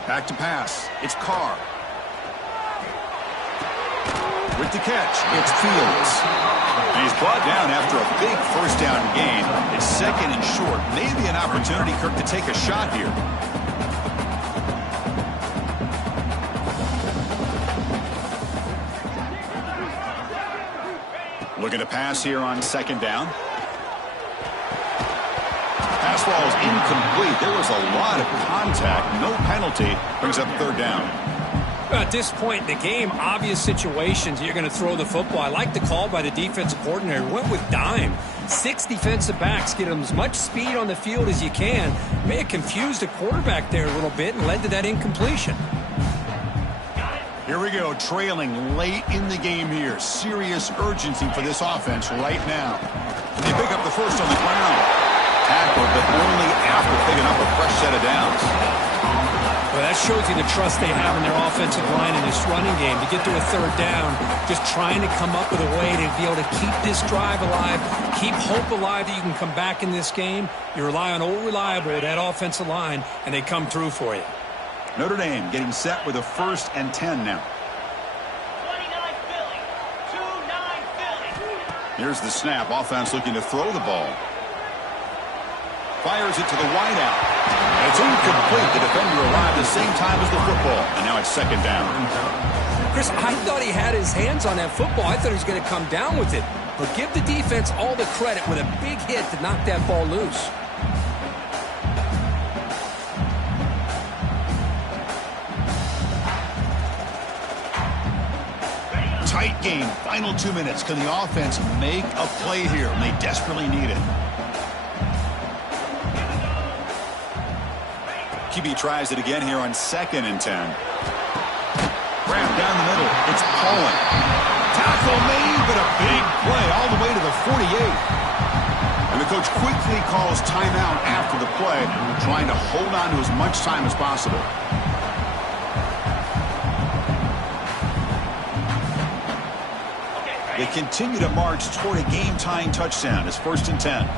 Back to pass. It's Carr. With the catch, it's Fields. And he's brought down after a big first down gain. It's 2nd and short. Maybe an opportunity, Kirk, to take a shot here. Looking to pass here on 2nd down. Pass ball is incomplete. There was a lot of contact. No penalty. Brings up 3rd down. At this point in the game, obvious situations, you're going to throw the football. I like the call by the defensive coordinator. Went with dime. 6 defensive backs, get them as much speed on the field as you can. May have confused the quarterback there a little bit and led to that incompletion. Here we go, trailing late in the game here. Serious urgency for this offense right now. And they pick up the first on the ground. Tackled, but only after picking up a fresh set of downs. Well, that shows you the trust they have in their offensive line in this running game. To get to a 3rd down, just trying to come up with a way to be able to keep this drive alive, keep hope alive that you can come back in this game. You rely on old reliable, that offensive line, and they come through for you. Notre Dame getting set with a 1st and 10 now. 29 Philly. 2-9 Philly. Here's the snap. Offense looking to throw the ball. Fires it to the wideout. It's incomplete. The defender arrived the same time as the football. And now it's second down. Chris, I thought he had his hands on that football. I thought he was going to come down with it. But give the defense all the credit with a big hit to knock that ball loose. Tight game. Final 2 minutes. Can the offense make a play here? And they desperately need it. QB tries it again here on 2nd and 10. Grab down the middle. It's Paulin. Tackle made, but a big play all the way to the 48. And the coach quickly calls timeout after the play, trying to hold on to as much time as possible. They continue to march toward a game-tying touchdown. It's 1st and 10.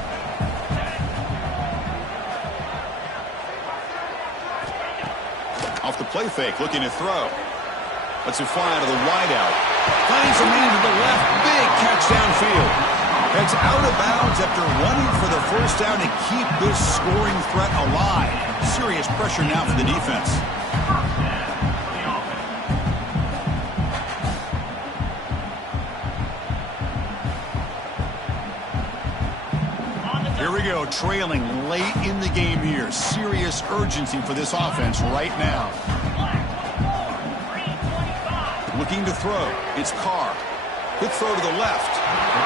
Off the play fake, looking to throw. Lets it fly out of the wideout. Finds a man to the left. Big catch downfield. Heads out of bounds after running for the first down to keep this scoring threat alive. Serious pressure now for the defense. Here we go, trailing late in the game here. Serious urgency for this offense right now. Looking to throw. It's Carr. Quick throw to the left.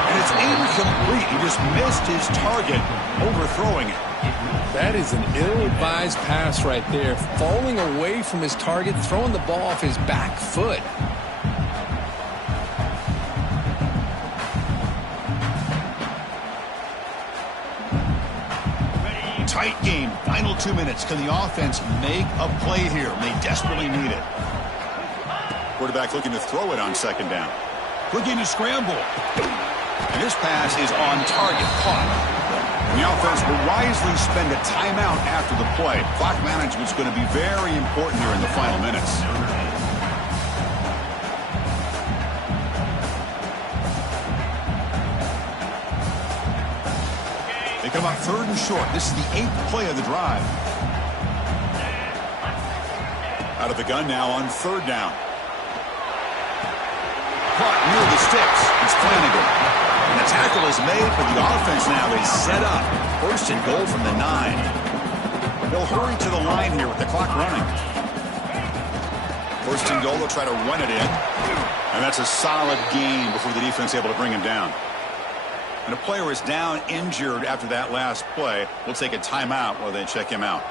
And it's incomplete. He just missed his target, overthrowing it. That is an ill-advised pass right there. Falling away from his target, throwing the ball off his back foot. Tight game. Final 2 minutes. Can the offense make a play here? They desperately need it. Quarterback looking to throw it on 2nd down. Looking to scramble. And this pass is on target. Caught. And the offense will wisely spend a timeout after the play. Clock management is going to be very important here in the final minutes. They come up 3rd and short. This is the 8th play of the drive. Out of the gun now on 3rd down. Caught near the sticks. It's Flanagan. And the tackle is made, but the offense now is set up. 1st and goal from the 9. They'll hurry to the line here with the clock running. 1st and goal, they'll try to run it in. And that's a solid gain before the defense is able to bring him down. And a player is down injured after that last play. We'll take a timeout while they check him out.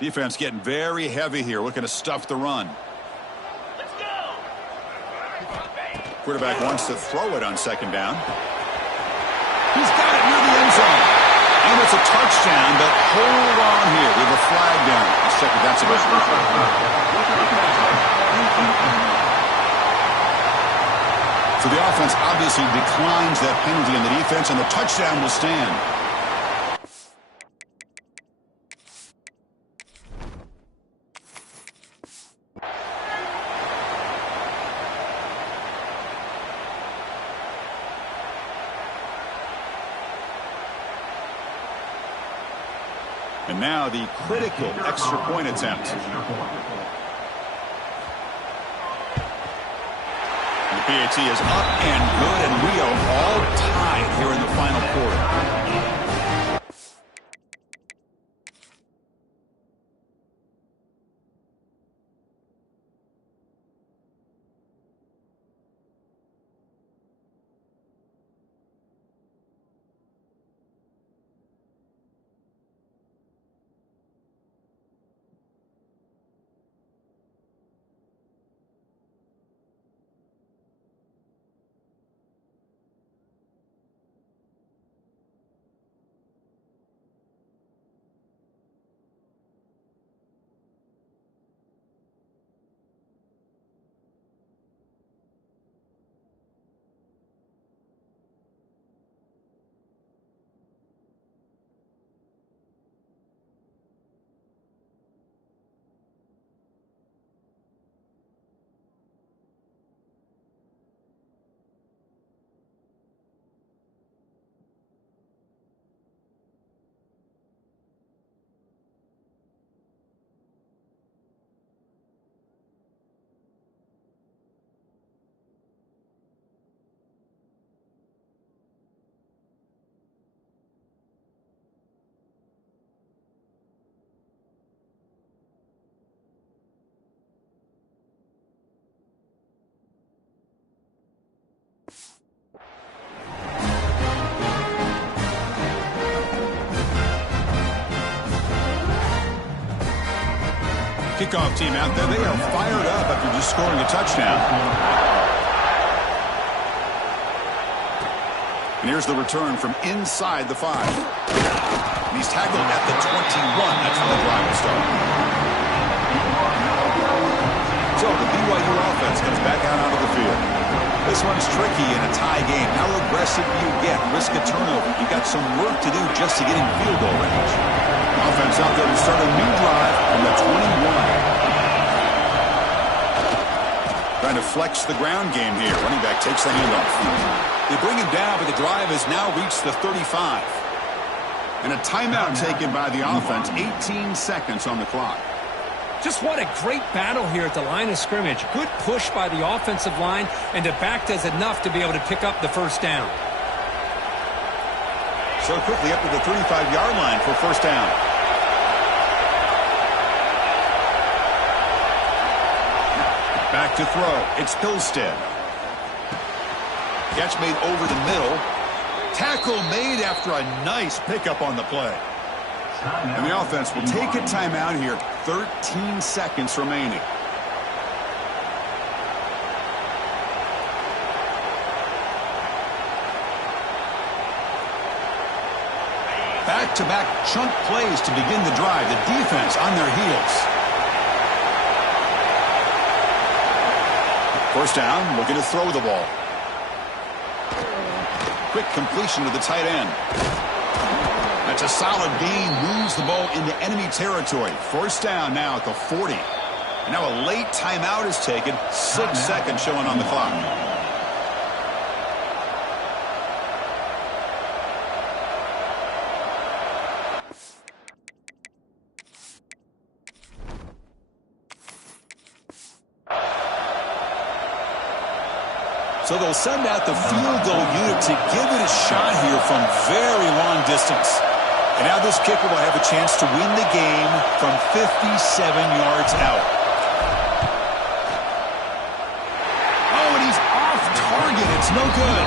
Defense getting very heavy here, looking to stuff the run. Let's go. Quarterback wants to throw it on 2nd down. He's got it near the end zone. And it's a touchdown, but hold on here. We have a flag down. Let's check if that's about. So the offense obviously declines that penalty in the defense, and the touchdown will stand. And now the critical extra point attempt. PAT is up and good, and we are all tied here in the final quarter. Kickoff team out there, they are fired up after just scoring a touchdown. And here's the return from inside the 5. And he's tackled at the 21. That's where the drive will start. So the BYU offense comes back out onto the field. This one's tricky in a tie game. How aggressive do you get? Risk a turnover. You got some work to do just to get in field goal range. Offense out there to start a new drive from the 21. Trying to flex the ground game here. Running back takes the handoff. They bring him down, but the drive has now reached the 35. And a timeout taken by the offense. 18 seconds on the clock. Just what a great battle here at the line of scrimmage. Good push by the offensive line, and the back does enough to be able to pick up the first down. So quickly up to the 35-yard line for first down. Back to throw. It's Hillstead. Catch made over the middle. Tackle made after a nice pickup on the play. And the offense will take a timeout here. 13 seconds remaining. Back-to-back chunk plays to begin the drive. The defense on their heels. First down, looking to throw the ball. Quick completion to the tight end. That's a solid gain. Moves the ball into enemy territory. First down now at the 40. And now a late timeout is taken. 6 seconds showing on the clock. So they'll send out the field goal unit to give it a shot here from very long distance. And now this kicker will have a chance to win the game from 57 yards out. Oh, and he's off target. It's no good.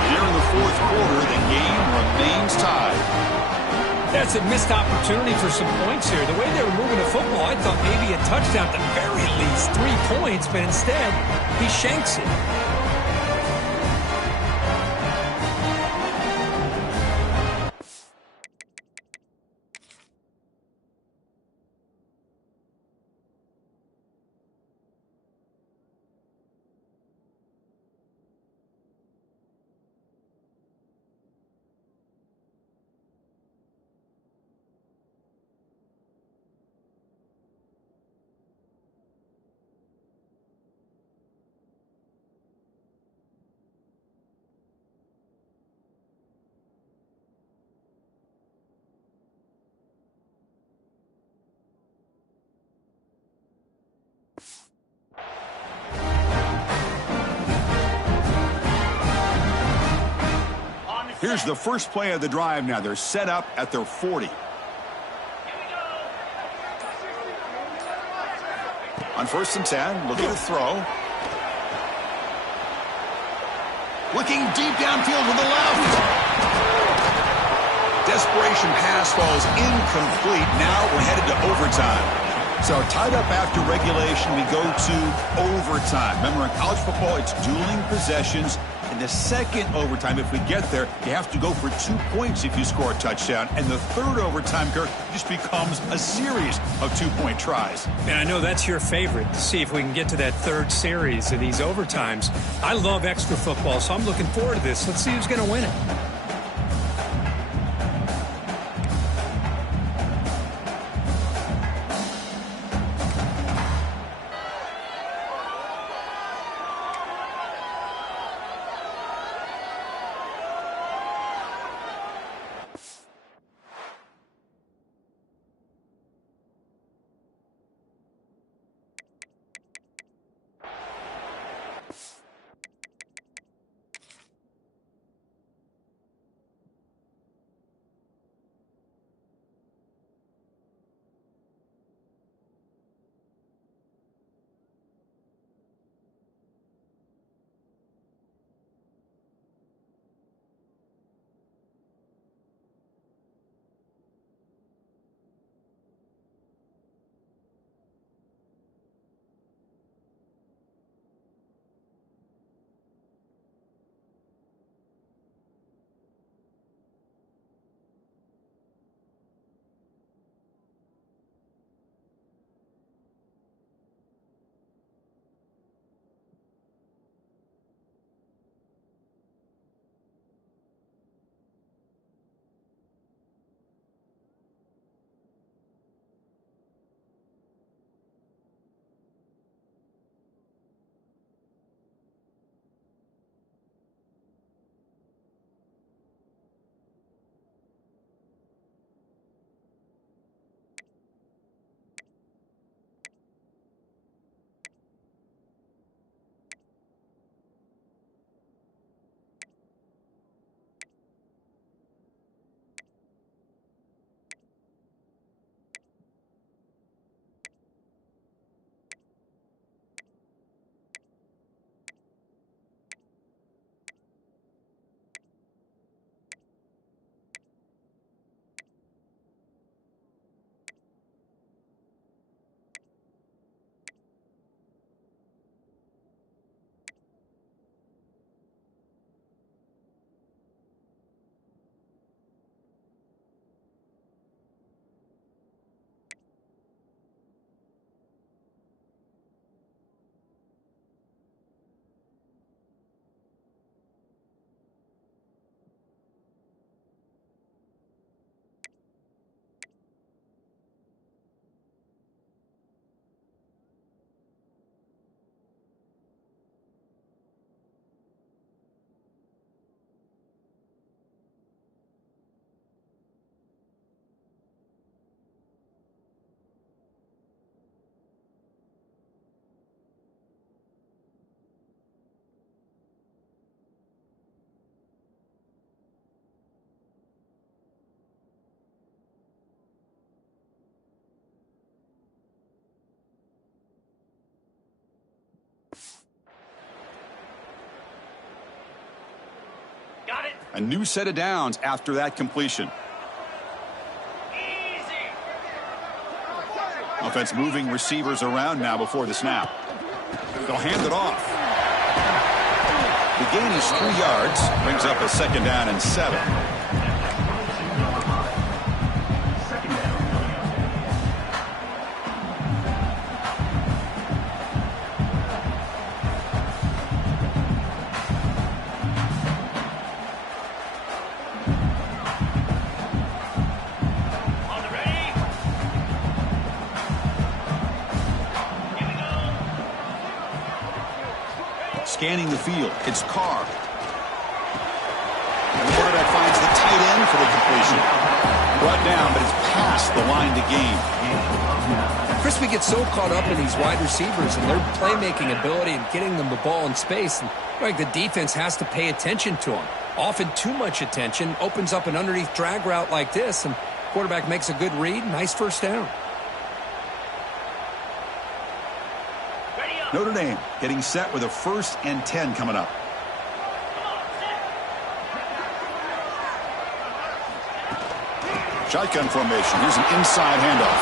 And here in the fourth quarter, the game remains tied. That's a missed opportunity for some points here. The way they were moving the football, I thought maybe a touchdown at the very least. 3 points, but instead, he shanks it. Here's the first play of the drive now. They're set up at their 40. On 1st and 10, looking to throw. Looking deep downfield with the left. Desperation pass falls incomplete. Now we're headed to overtime. So tied up after regulation, we go to overtime. Remember, in college football, it's dueling possessions. In the second overtime, if we get there, you have to go for 2 points if you score a touchdown. And the third overtime, Kirk, just becomes a series of 2-point tries. And I know that's your favorite, to see if we can get to that third series of these overtimes. I love extra football, so I'm looking forward to this. Let's see who's going to win it. Got it. A new set of downs after that completion. Easy. Offense moving receivers around now before the snap. They'll hand it off. The gain is 3 yards. Brings up a 2nd down and 7. Scanning the field, it's Carr. And the quarterback finds the tight end for the completion. Brought down, but it's past the line to gain. Chris, we get so caught up in these wide receivers and their playmaking ability and getting them the ball in space. And like the defense has to pay attention to them. Often too much attention opens up an underneath drag route like this, and quarterback makes a good read. Nice first down. Ready up. Notre Dame getting set with a 1st and 10 coming up. Shotgun formation. Here's an inside handoff.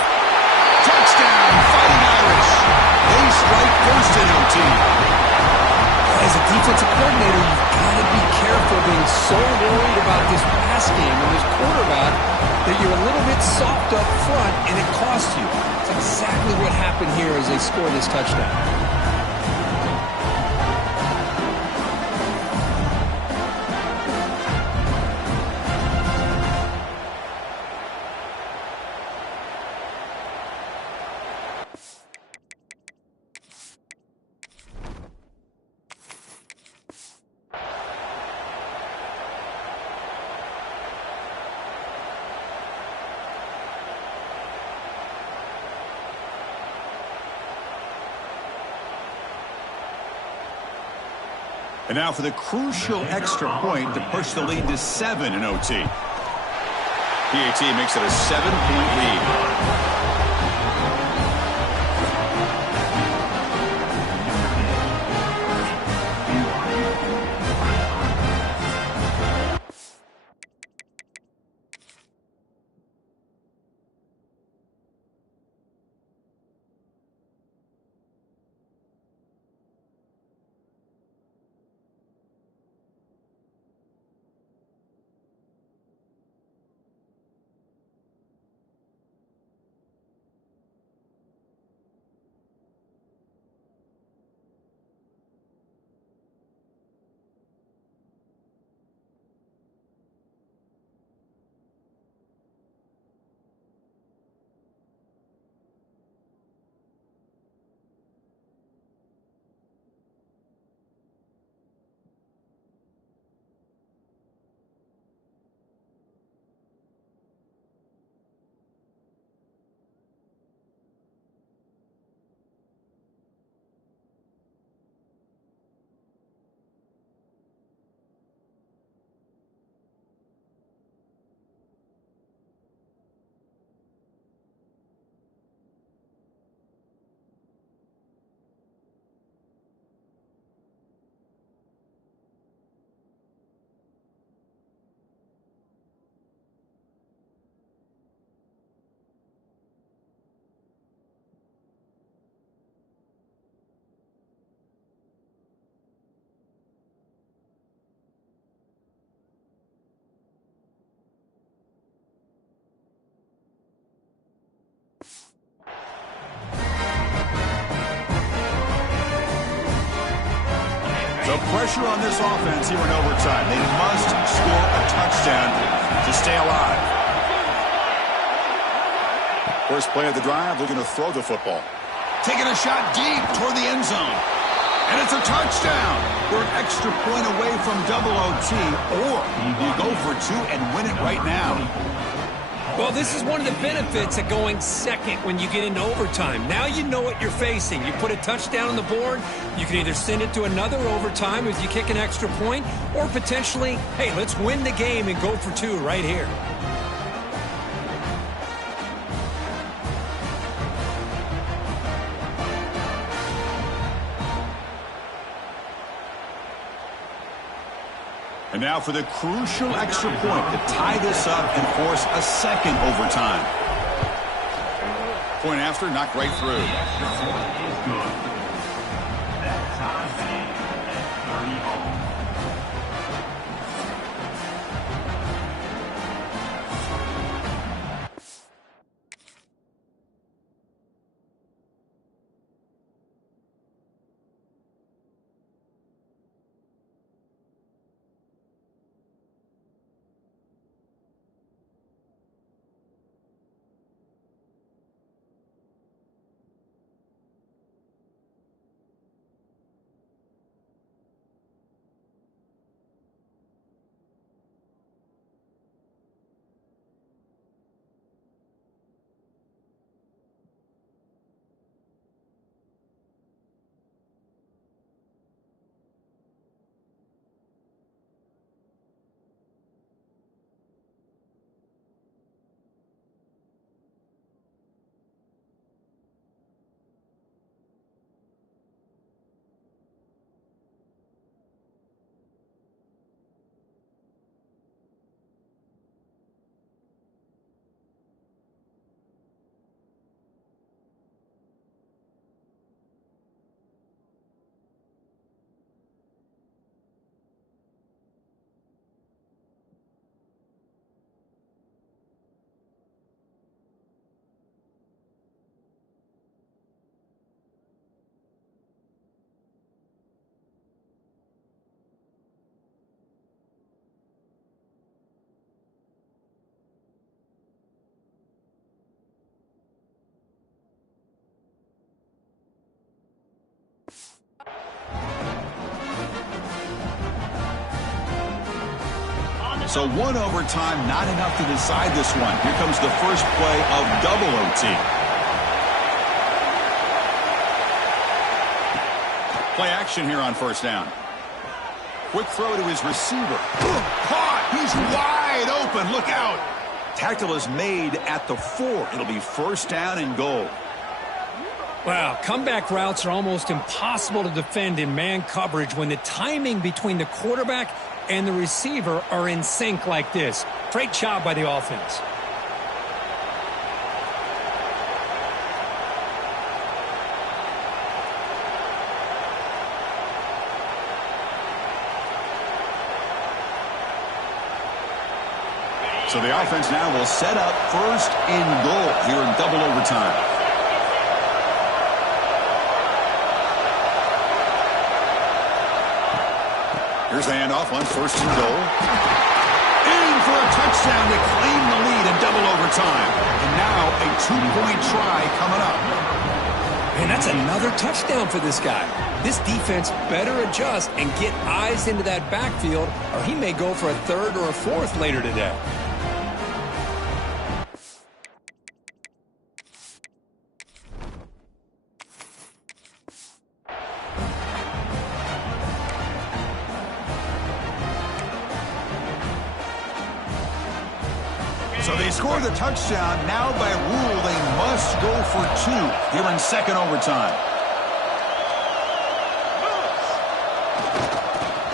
Touchdown, Fighting Irish. They strike first in OT. As a defensive coordinator, you've got to be careful being so worried about this pass game and this quarterback that you're a little bit soft up front and it costs you. It's exactly what happened here as they score this touchdown. And now for the crucial extra point to push the lead to 7 in OT. PAT makes it a 7-point lead. So pressure on this offense here in overtime. They must score a touchdown to stay alive. First play of the drive, looking to throw the football. Taking a shot deep toward the end zone. And it's a touchdown. We're an extra point away from double OT, or you go for 2 and win it right now. Well, this is one of the benefits of going second when you get into overtime. Now you know what you're facing. You put a touchdown on the board, you can either send it to another overtime if you kick an extra point, or potentially, hey, let's win the game and go for 2 right here. And now for the crucial extra point to tie this up and force a second overtime. Point after, knocked right through. That time finished at 30 all. So one overtime, not enough to decide this one. Here comes the first play of double OT. Play action here on first down. Quick throw to his receiver. Caught! He's wide open. Look out! Tackle is made at the 4. It'll be first down and goal. Wow, comeback routes are almost impossible to defend in man coverage when the timing between the quarterback and the receiver are in sync like this. Great job by the offense. So the offense now will set up first and goal here in double overtime. Here's the handoff on first and goal. In for a touchdown to claim the lead in double overtime. And now a 2-point try coming up. Man, that's another touchdown for this guy. This defense better adjust and get eyes into that backfield, or he may go for a third or a fourth later today. So they score the touchdown. Now by rule, they must go for 2 here in second overtime.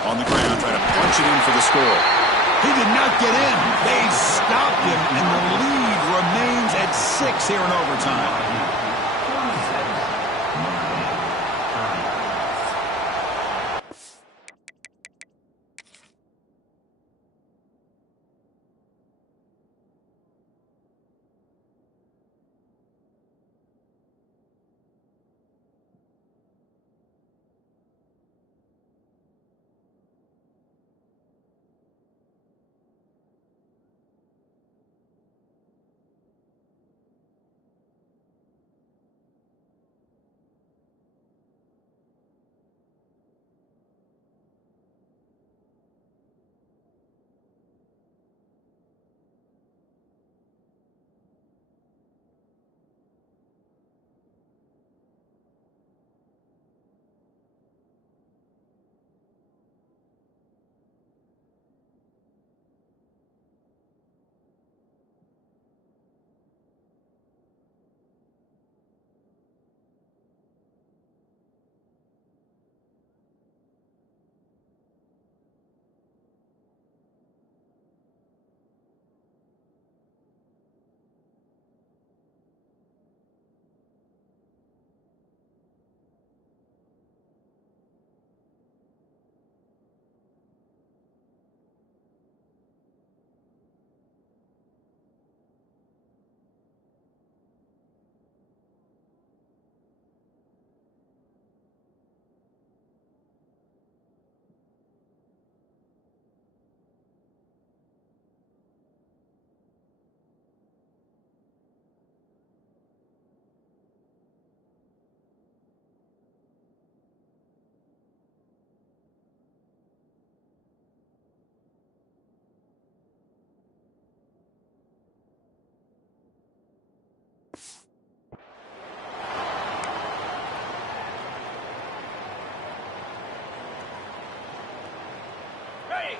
On the ground, trying to punch it in for the score. He did not get in. They stopped him, and the lead remains at 6 here in overtime.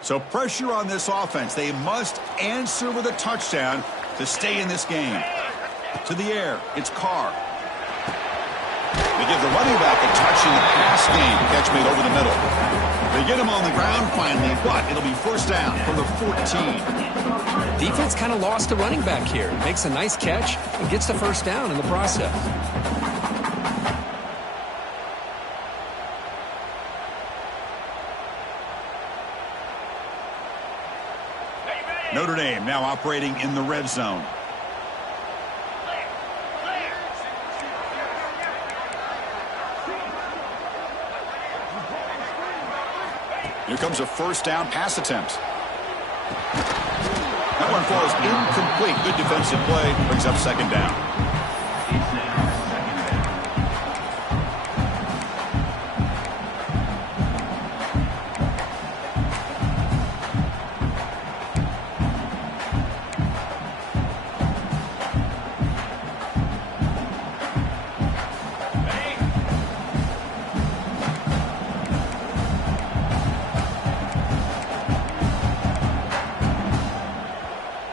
So pressure on this offense. They must answer with a touchdown to stay in this game. To the air, it's Carr. They give the running back a touch in the pass game. Catch made over the middle. They get him on the ground finally, but it'll be first down from the 14. Defense kind of lost a running back here. Makes a nice catch and gets the first down in the process. Notre Dame now operating in the red zone. Here comes a first down pass attempt. That one falls incomplete. Good defensive play. Brings up second down.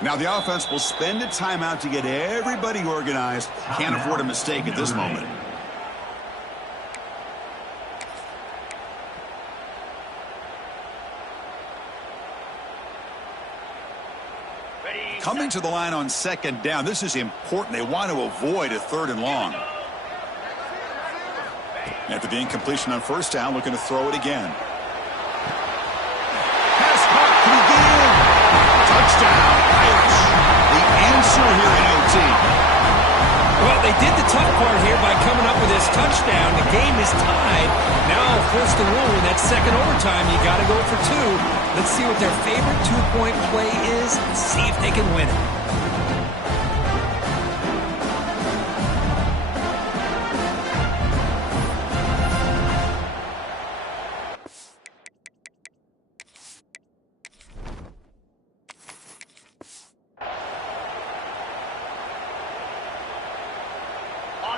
Now the offense will spend a timeout to get everybody organized. Can't afford a mistake at this moment. Coming to the line on second down. This is important. They want to avoid a 3rd and long. After the incompletion on first down, looking to throw it again. Pass caught. Can he get in? Touchdown, Irish. The answer here in OT. Well, they did the tough part here by coming up with this touchdown. The game is tied. Now, first and one, in that second overtime, you got to go for 2. Let's see what their favorite 2-point play is and see if they can win it.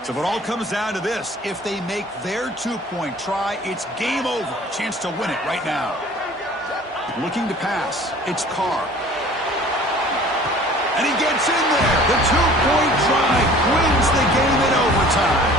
So it all comes down to this. If they make their 2-point try, it's game over. Chance to win it right now. Looking to pass. It's Carr. And he gets in there. The 2-point try wins the game in overtime.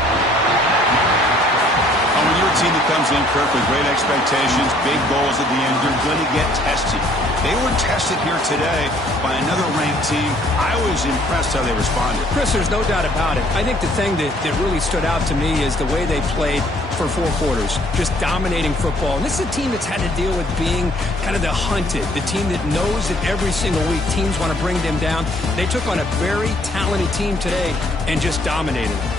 Oh, when you're a team that comes in, Kirk, with great expectations, big goals at the end, you're going to get tested. They were tested here today by another ranked team. I was impressed how they responded. Chris, there's no doubt about it. I think the thing that really stood out to me is the way they played for 4 quarters, just dominating football. And this is a team that's had to deal with being kind of the hunted, the team that knows that every single week teams want to bring them down. They took on a very talented team today and just dominated them.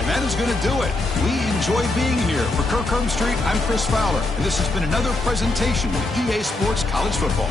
And that is going to do it. We enjoy being here. For Kirk Street, I'm Chris Fowler, and this has been another presentation of EA Sports College Football.